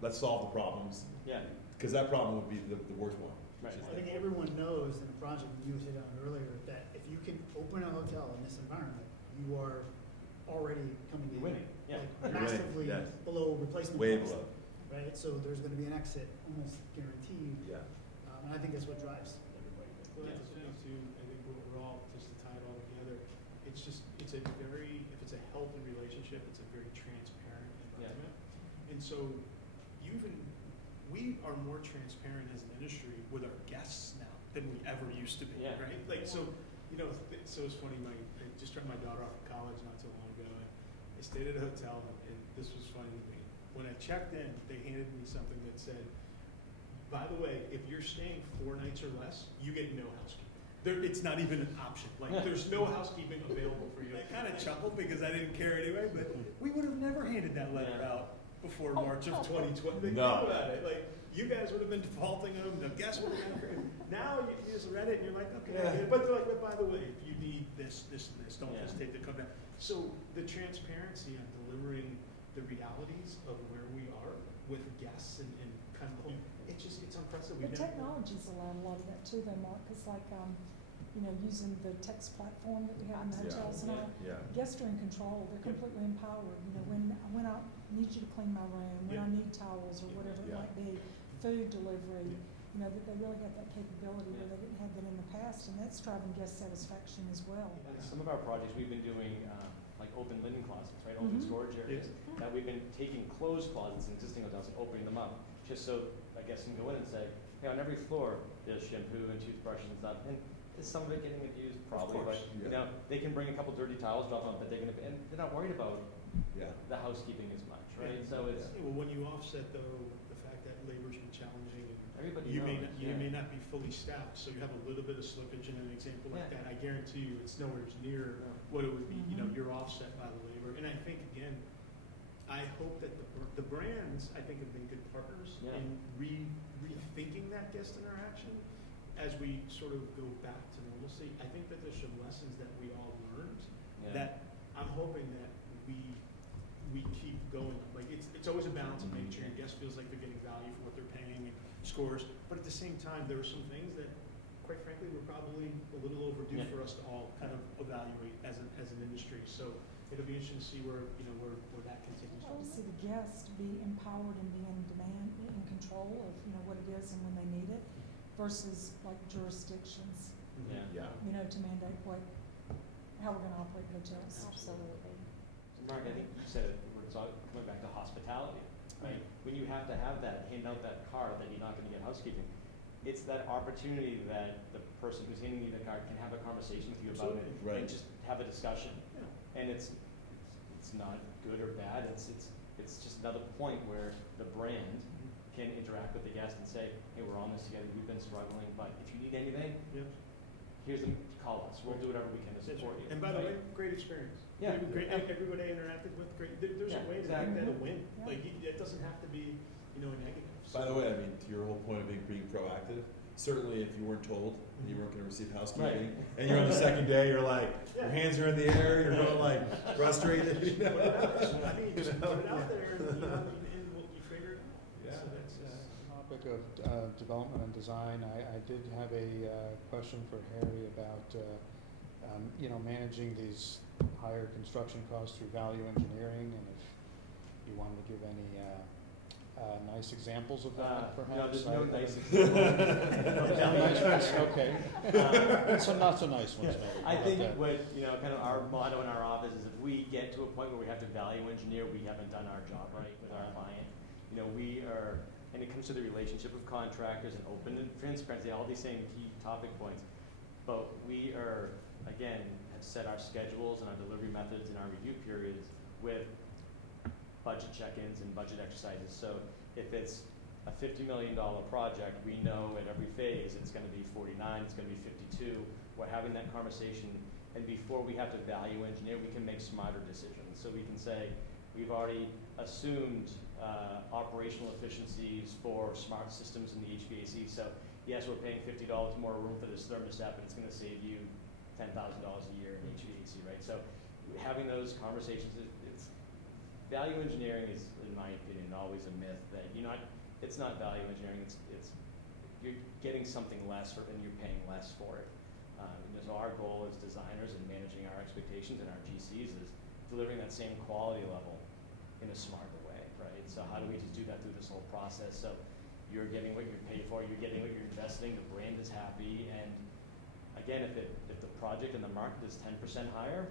Let's solve the problems. Yeah. Because that problem would be the worst one. Right. I think everyone knows in the project, you hit on earlier, that if you can open a hotel in this environment, you are already coming in. Winning, yeah. Like You're winning, massively yes. below replacement Way cost, below. right? So there's gonna be an exit almost guaranteed, Yeah. and I think that's what drives everybody. Well, that's the thing too, I think we're all, just to tie it all together, it's a very, if it's a healthy relationship, it's a very transparent environment. And so we are more transparent as an industry with our guests now than we ever used to be, Yeah. right? Like, so, so it's funny, I just dropped my daughter off at college not too long ago, and I stayed at a hotel, and this was funny to me. When I checked in, they handed me something that said, by the way, if you're staying 4 nights or less, you get no housekeeping. It's not even an option. Like, there's no housekeeping available for you. I kind of chuckled because I didn't care anyway, but we would have never handed that letter out before March of 2020. Like, No. think about it. Like, you guys would have been defaulting them. The guests would have been crazy. Now you just read it and you're like, okay. Yeah. But they're like, but by the way, if you need this, this, and this, don't Yeah. hesitate to come down. So the transparency on delivering the realities of where we are with guests and kind of, it's unprecedented. The technology's allowed a lot of that too though, Mark, because like, using the text platform that we have in the Yeah. hotels and all, Yeah. guests are in control, they're completely empowered, when I need you to clean my room, when I need towels or whatever it Yeah. might be, food delivery, that they really got that capability where they didn't have that in the past, and that's driving guest satisfaction as well. Some of our projects, we've been doing like open linen closet, right, open Mhm. storage areas, that we've been taking closed closets in existing hotels and opening them up, just so I guess you can go in and say, hey, on every floor, there's shampoo and toothbrushes and stuff, and is some of it getting abused? Probably, course, but, yeah. they can bring a couple dirty towels, drop them, but they're gonna, and they're not worried about Yeah. the housekeeping as much, right? Yeah. So it's, Yeah, well, when you offset though, the fact that labor's been challenging and everybody you knows, may not be fully staffed, so you have a little bit of slippage in an example like Yeah. that. I guarantee you, it's nowhere near what it would be, you're offset by the labor. And I think, again, I hope that the brands, I think, have been good partners Yeah. in rethinking that guest interaction as we sort of go back to normalcy. I think that there's some lessons that we all learned that I'm hoping that we keep going. Like, it's always a balance of making sure your guest feels like they're getting value for what they're paying and scores, but at the same time, there are some things that, quite frankly, were probably a little overdue for us to all kind of evaluate as an industry. So it'll be interesting to see where that continues. I want to see the guest be empowered and be in demand, in control of, what it is and when they need it, versus like jurisdictions, Yeah. Yeah. to mandate how we're gonna operate hotels. Absolutely. Mark, I think you said it, we're coming back to hospitality, right? When you have to have that, hand out that card that you're not gonna get housekeeping, it's that opportunity that the person who's handing you the card can have a conversation with you about it Right. and just have a discussion. Yeah. And it's not good or bad, it's just another point where the brand can interact with the guest and say, hey, we're on this together, we've been struggling, but if you need anything, Yep. here's the, call us, we'll do whatever we can to support you. And by the right? way, great experience. Yeah. Great, everybody I interacted with, great. There's Yeah, a way to exactly. make that a win. Yeah. Like, it doesn't have to be, a negative. By the way, I mean, to your whole point of being proactive, certainly if you weren't told and you weren't going to receive housekeeping, and you're on the second day, you're like, your hands are in the air, you're going like frustrated. Put it out there. I mean, just put it out there, and you figure it out. Yeah. So that's, Topic of development and design, I did have a question for Harry about, managing these higher construction costs through value engineering, and if you wanted to give any nice examples of that, perhaps? No, there's no nice Nice ones, okay. Some not so nice ones, maybe. I How think about that? what, kind of our motto in our office is if we get to a point where we have to value engineer, we haven't done our job right with our client. We are, and it comes to the relationship with contractors and open and transparency, all these same key topic points. But we are, again, have set our schedules and our delivery methods and our review periods with budget check-ins and budget exercises. So if it's a $50 million project, we know at every phase it's going to be 49, it's going to be 52. We're having that conversation, and before we have to value engineer, we can make smarter decisions. So we can say, we've already assumed operational efficiencies for smart systems in the HVAC. So yes, we're paying $50 more room for this thermostat, but it's going to save you $10,000 a year in HVAC, right? So having those conversations, it's value engineering is, in my opinion, always a myth that it's not value engineering. It's you're getting something less and you're paying less for it. So our goal as designers and managing our expectations and our GCs is delivering that same quality level in a smarter way, right? So how do we just do that through this whole process? So you're getting what you're paid for, you're getting what you're investing, the brand is happy, and again, if the project and the market is 10% higher,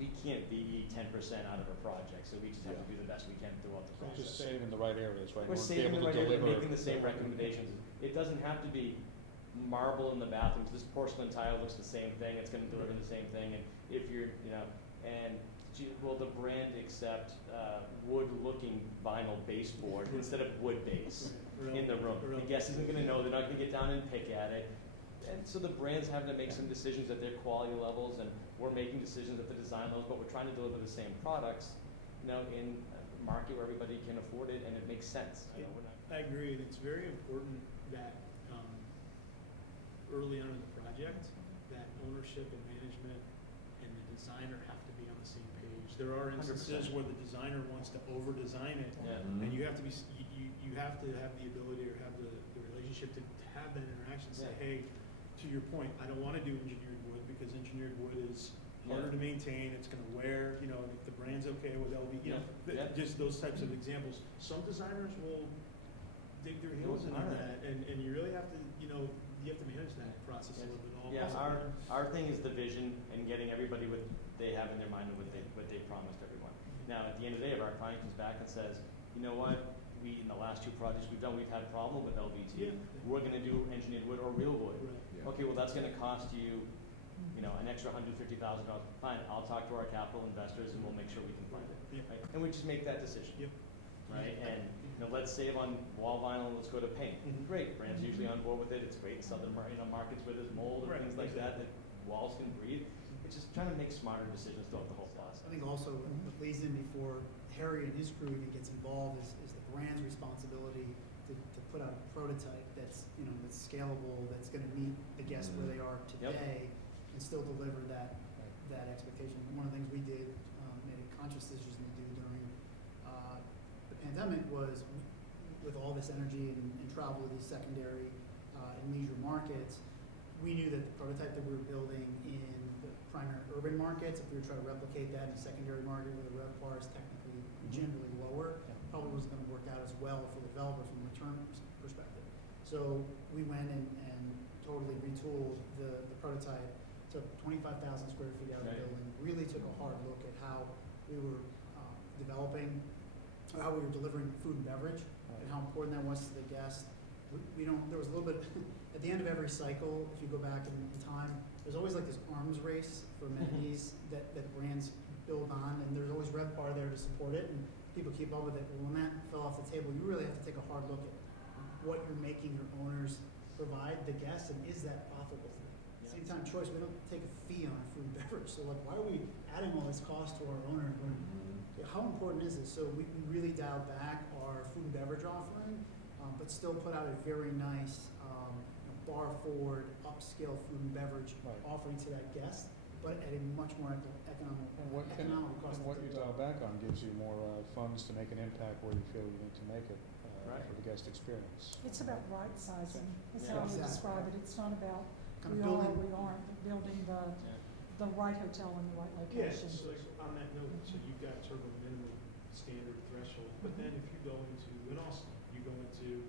we can't be 10% out of a project, so we just have to do the best we can throughout the process. Just saving the right areas, right? We're We'll be saving the able to right area, deliver- making the same recommendations. It doesn't have to be marble in the bathrooms. This porcelain tile looks the same thing. It's going to deliver the same thing. And if you're, will the brand accept wood-looking vinyl baseboard instead of wood base in the room? The guest isn't going to know. They're not going to get down and pick at it. And so the brand's having to make some decisions at their quality levels, and we're making decisions at the design levels, but we're trying to deliver the same products, in a market where everybody can afford it and it makes sense. I agree, and it's very important that early on in the project, that ownership and management and the designer have to be on the same page. There are instances 100%. where the designer wants to over-design it, and you have to be, you have to have the ability or have the relationship to have that interaction. Say, hey, to your point, I don't want to do engineered wood because engineered wood is harder to maintain. It's going to wear, and if the brand's okay with LV, just those types of examples. Some designers will dig their heels into that, and you really have to, you have to manage that process a little bit. Our thing is the vision and getting everybody what they have in their mind and what they promised everyone. Now, at the end of the day, if our client comes back and says, you know what, in the last 2 projects we've done, we've had a problem with LVT. We're going to do engineered wood or real wood. Right. Okay, well that's going to cost you, an extra $150,000. Fine, I'll talk to our capital investors and we'll make sure we can fund it. Right? And we just make that decision. Right? And let's save on wall vinyl. Let's go to paint. Great, brands usually on board with it. It's great in southern markets where there's mold and things like that walls can breathe. It's just trying to make smarter decisions throughout the whole process. I think also what leads in before Harry and his crew even gets involved is the brand's responsibility to put out a prototype that's scalable, that's going to meet the guests where they are today, and still deliver that expectation. One of the things we did, made a conscious decision to do during the pandemic was, with all this energy and travel to these secondary and leisure markets, we knew that the prototype that we were building in the primary urban markets, if we were trying to replicate that in a secondary market where the RevPAR is technically generally lower, probably wasn't going to work out as well for the developer from a return perspective. So we went and totally retooled the prototype, took 25,000 square feet out of the building, really took a hard look at how we were developing, how we were delivering food and beverage, and how important that was to the guest. There was a little bit, at the end of every cycle, if you go back in time, there's always like this arms race for amenities that brands build on, and there's always RevPAR there to support it, and people keep up with it. But when that fell off the table, you really have to take a hard look at what you're making your owners provide the guests, and is that profitable for them? At the same time, choice, we don't take a fee on food and beverage, so like, why are we adding all this cost to our owner? How important is it? So we really dialed back our food and beverage offering, but still put out a very nice bar forward, upscale food and beverage offering to that guest, but at a much more economical cost. And what you dial back on gives you more funds to make an impact where you feel you need to make it for the guest experience. It's about right sizing, is how I would describe it. It's not about we are or we aren't, but building the right hotel in the right location. So on that note, so you've got sort of a minimum standard threshold, but then if you go into an Austin, you go into,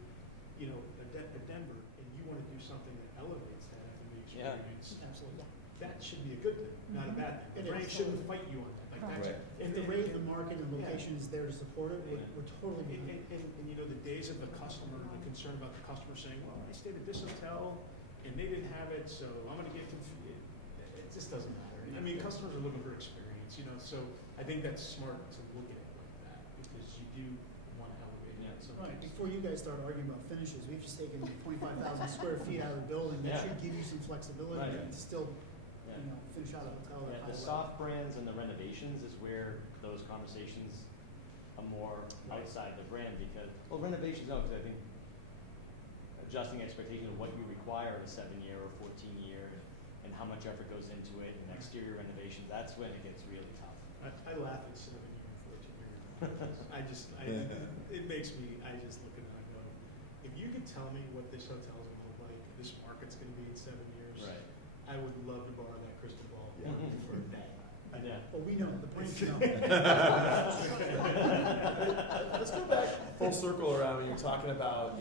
a Denver, and you want to do something that elevates that F&B experience, Absolutely. that should be a good thing, not a bad thing. The brand shouldn't fight you on that. If the rate, the market, and the location is there to support it, we're totally behind. And the days of the customer, the concern about the customer saying, well, I stayed at this hotel and they didn't have it, so I'm going to get confused. It just doesn't matter. I mean, customers are looking for experience, so I think that's smart to look at it like that, because you do want to elevate it. Right, before you guys start arguing about finishes, we've just taken 25,000 square feet out of the building. That should give you some flexibility to still, finish out a hotel at a high The level. soft brands and the renovations is where those conversations a more Right. outside the brand because, well, renovations, no, because I think adjusting expectations of what you require in a 7-year or 14-year and how much effort goes into it and exterior renovations, that's when it gets really tough. I laugh at 7-year and 14-year. It makes me, I just look at it and I go, if you could tell me what this hotel's gonna look like, this market's gonna be in 7 years, Right. I would love to borrow that crystal ball Yeah. for a day. Yeah. Well, we know, the point's know. Let's go back full circle around when you're talking about,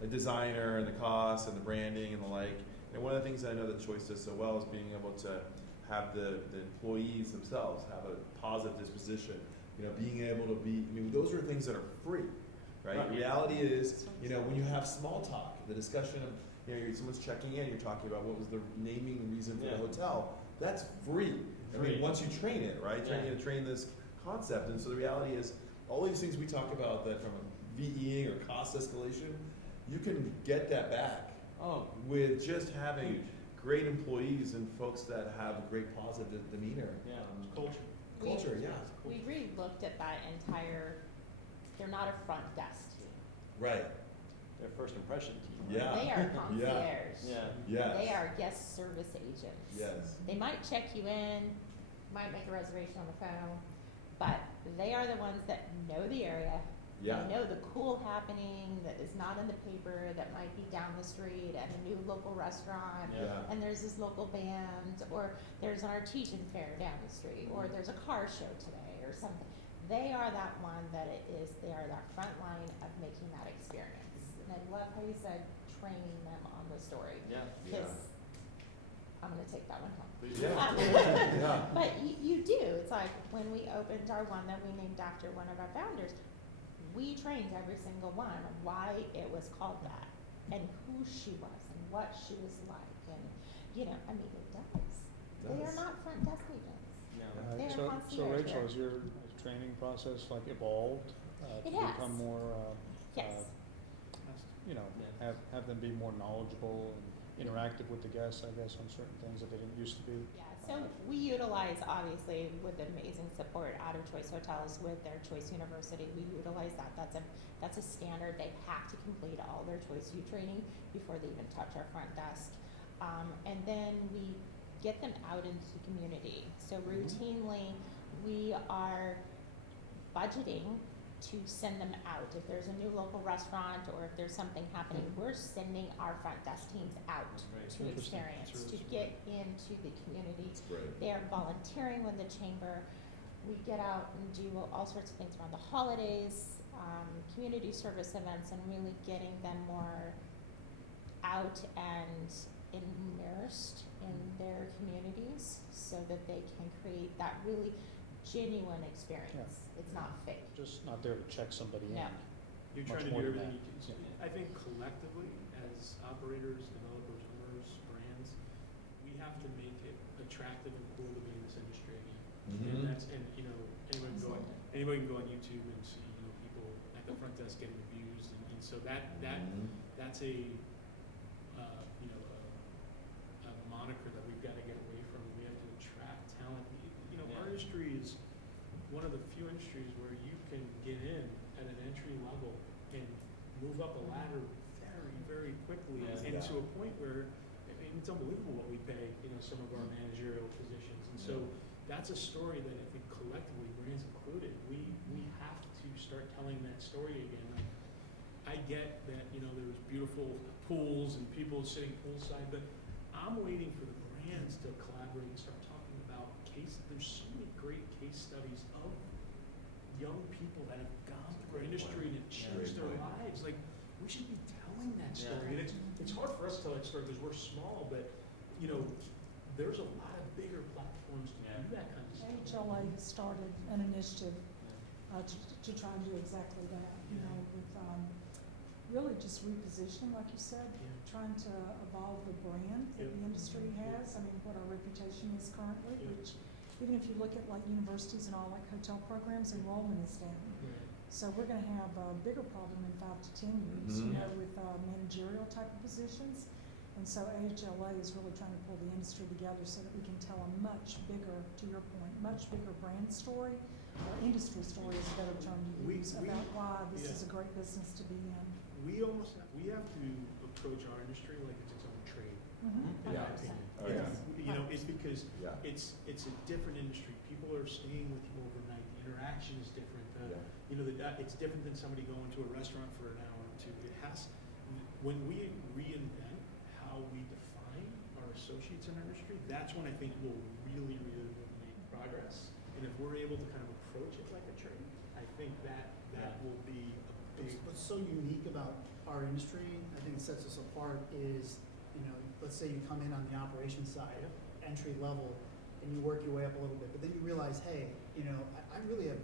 the designer and the cost and the branding and the like. And one of the things that I know that Choice does so well is being able to have the employees themselves have a positive disposition. Being able to be, those are things that are free, right? Right. The reality is, when you have small talk, the discussion of, someone's checking in, you're talking about what was the naming reason for the Yeah. hotel, that's free. Free. Once you train it, right? Yeah. Train this concept. And so the reality is, all these things we talk about that from a VEing or cost escalation, you can get that back Oh, with just having huge. great employees and folks that have a great positive demeanor. Yeah. Culture. Culture, yeah. We re-looked at that entire, they're not a front desk team. Right. Their first impression team. Yeah. They are concierge. Yeah. Yes. They are guest service agents. Yes. They might check you in, might make a reservation on the phone, but they are the ones that know the area. Yeah. They know the cool happening that is not in the paper, that might be down the street at a new local restaurant. Yeah. And there's this local band, or there's an artesian fair down the street, or there's a car show today, or something. They are that one that they are that front line of making that experience. And I love how you said training them on the story, Yeah. Yeah. because I'm gonna take that one home. Please. Yeah. Yeah. But you do, it's like when we opened our one that we named after one of our founders, we trained every single one of why it was called that, and who she was, and what she was like, and, it does. They are Does. not front desk agents. No. They are So concierge Rachel, there. has your training process evolved It to has. become more, Yes. have them be more knowledgeable and interactive with the guests, I guess, on certain things that they didn't used to be? Yeah, so we utilize, obviously, with amazing support out of Choice Hotels with their Choice University, we utilize that. That's a standard. They have to complete all their Choice U training before they even touch our front desk. And then we get them out into the community. So routinely, we are budgeting to send them out. If there's a new local restaurant or if there's something happening, we're sending our front desk teams out Right. to Interesting. experience, That's to really get into the community. Right. They are volunteering with the chamber. We get out and do all sorts of things around the holidays, community service events, and really getting them more out and immersed in their communities so that they can create that really genuine experience. It's not fake. Just not there to check somebody in. No. You're Much trying to more do than everything you can. that. I think collectively, as operators, developers, owners, brands, we have to make it attractive and cool to be in this industry again. And Mhm. anybody can go on YouTube and see, people at the front desk getting abused, and so Mhm. that's a moniker that we've got to get away from. We have to attract talent. Our industry is one of the few industries where you can get in at an entry level and move up a ladder very, very quickly, Yeah. and to a point where it's unbelievable what we pay, some of our managerial positions. And so that's a story that I think collectively, brands included, we have to start telling that story again. I get that, there was beautiful pools and people sitting poolside, but I'm waiting for the brands to collaborate and start talking about there's so many great case studies of young people that have gone through our industry and have changed their lives. Like, we should be telling that story. And it's hard for us to tell that story because we're small, but, there's a lot of bigger platforms to do that kind of stuff. HLA has started an initiative to try and do exactly that, with really just repositioning, like you said, trying to evolve the brand that the industry has. I mean, what our reputation is currently, which even if you look at like universities and all like hotel programs, enrollment is down. So we're going to have a bigger problem in 5 to 10 years, Mhm. with managerial type of positions. And so AHLA is really trying to pull the industry together so that we can tell a much bigger, to your point, much bigger brand story or industry story is a better term to We- use, we- about why this yeah. is a great business to be in. We have to approach our industry like it's its own trade, Mhm. in my 100%. opinion. Oh, yeah. You know, it's because Yeah. it's a different industry. People are staying with you overnight. The interaction is different. Yeah. You know, it's different than somebody going to a restaurant for an hour or two. When we reinvent how we define our associates in our industry, that's when I think we'll really, really make progress. And if we're able to kind of approach it like a trade, I think that will be a big. What's so unique about our industry, I think it sets us apart, is, you know, let's say you come in on the operations side, entry level, and you work your way up a little bit, but then you realize, hey, you know, I really have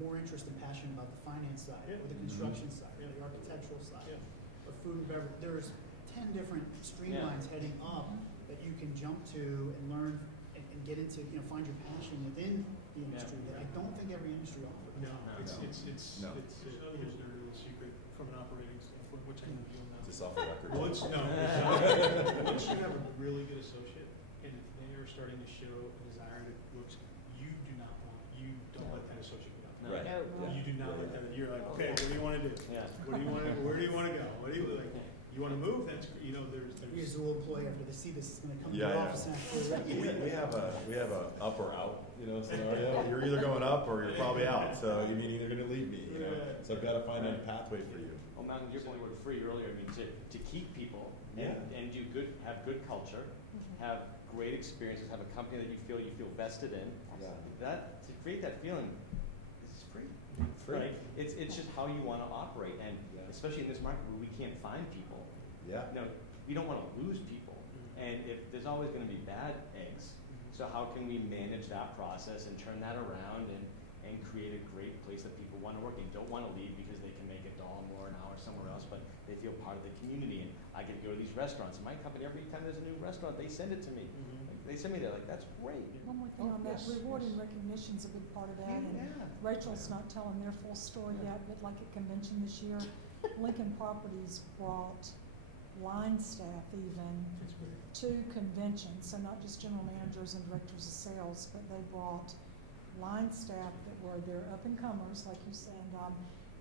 more interest and passion about the finance side, or the construction side, or the architectural side, Yeah. or food and beverage. There's 10 different streamlines heading up that you can jump to and learn and get into, you know, find your passion within the industry that I don't think every industry offers. No, No. it's No. here's the real secret from an operating standpoint, which I know you'll know. Just off the record. Once you have a really good associate, and if they are starting to show a desire to looks, you don't let that associate get out. No. Right. No. Yeah. You do not let Yeah. that. You're like, okay, what do you want to do? Yeah. Where do you want to go? What do you like? You want to move? That's you know, there's Every Azul employee, after they see this, is going to come to Yeah, the yeah. office and ask for We have a up or out, you know, scenario. You're either going up or you're probably out. So you mean you're going to leave me, you know. So I've got to find a pathway for you. Well, Mountain, your point word free earlier, I mean, to keep people and, Yeah. and have good culture, have great experiences, have a company that you feel vested in. Yeah. To create that feeling is free. Free. Right? It's just how you want to operate, and Yeah. especially in this market where we can't find people. Yeah. You know, we don't want to lose people, and if there's always going to be bad eggs, so how can we manage that process and turn that around and create a great place that people want to work in? Don't want to leave because they can make $1 more an hour somewhere else, but they feel part of the community. And I get to go to these restaurants. In my company, every time there's a new restaurant, they send it to me. Like, they send me there, like, that's great. One more thing Oh, on that, yes, reward and yes. recognition's a big part of that, and Yeah. Rachel's not telling their full story yet, but like at convention this year, Lincoln Properties brought line staff even to conventions, so not just general managers and directors of sales, but they brought line staff that were their up and comers, like you said.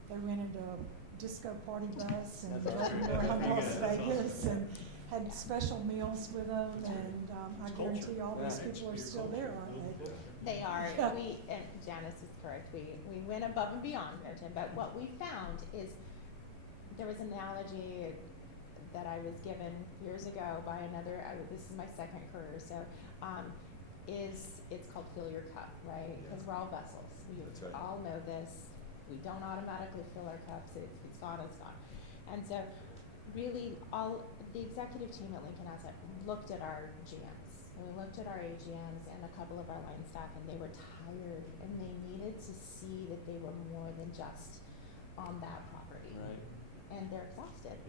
They rented a disco party bus and That's drove awesome. around That's Las awesome. Vegas and had special meals with them, and I It's guarantee culture. all these Yeah. people are still there, aren't they? They are. Yeah. And Janice is correct. We went above and beyond, Gretchen. But what we found is there was an analogy that I was given years ago by another. This is my second career, so it's called fill your cup, right? Because we're all vessels. We That's right. all know this. We don't automatically fill our cups. It's gone. It's gone. And so, really, all the executive team at Lincoln Asset looked at our GMs. We looked at our AGMs and a couple of our line staff, and they were tired, and they needed to see that they were more than just on that property. Right. And they're exhausted.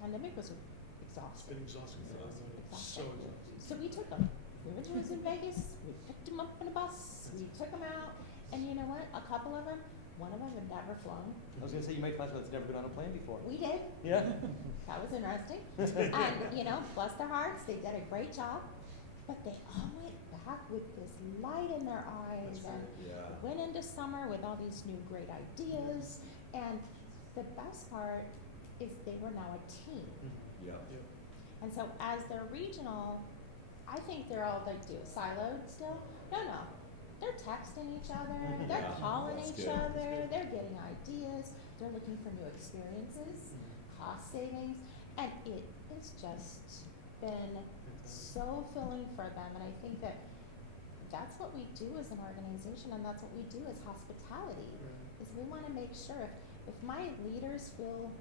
Pandemic was It's exhausting. been exhausting for us. So Exhausting. exhausting. So we took them. We went to was in Vegas. We picked them up in a bus. We took them out, and you know what? A couple of them, one of them had never flown. I was going to say, you might find someone that's never been on a plane before. We did. Yeah. That was interesting. And, you know, bless their hearts, they did a great job. But they all went back with this light in their eyes and Yeah. went into summer with all these new great ideas. And the best part is they were now a team. Yeah. And so as they're regional, I think they're all like siloed still. No. They're texting each other, they're Yeah, calling that's each good. other, they're getting ideas, they're looking for new experiences, cost savings, and it has just been so filling for them. And I think that that's what we do as an organization, and that's what we do as hospitality, is we want to make sure if my leaders feel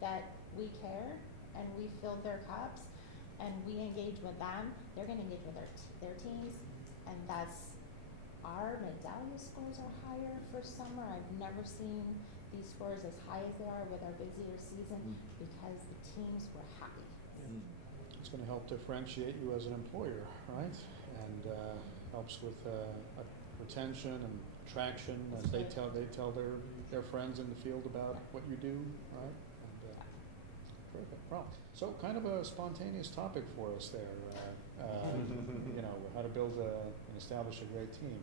that we care and we fill their cups and we engage with them, they're going to engage with their teams, and that's our medallion scores are higher for summer. I've never seen these scores as high as they are with our busier season because the teams were happy. It's going to help differentiate you as an employer, right? And helps with retention and traction as they tell their friends in the field about what you do, right? And perfect. Well, so kind of a spontaneous topic for us there. You know, how to build and establish a great team.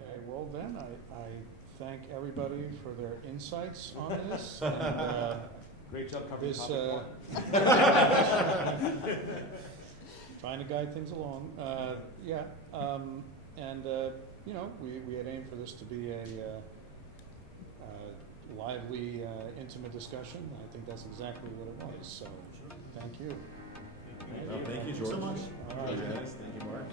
Okay, well then, I thank everybody for their insights on this, and, Great job covering this, topic one. trying to guide things along, yeah, and, you know, we had aimed for this to be a, lively, intimate discussion. I think that's exactly what it was, so, thank you. Well, thank you, George. so much. All right. Thank you, Mark.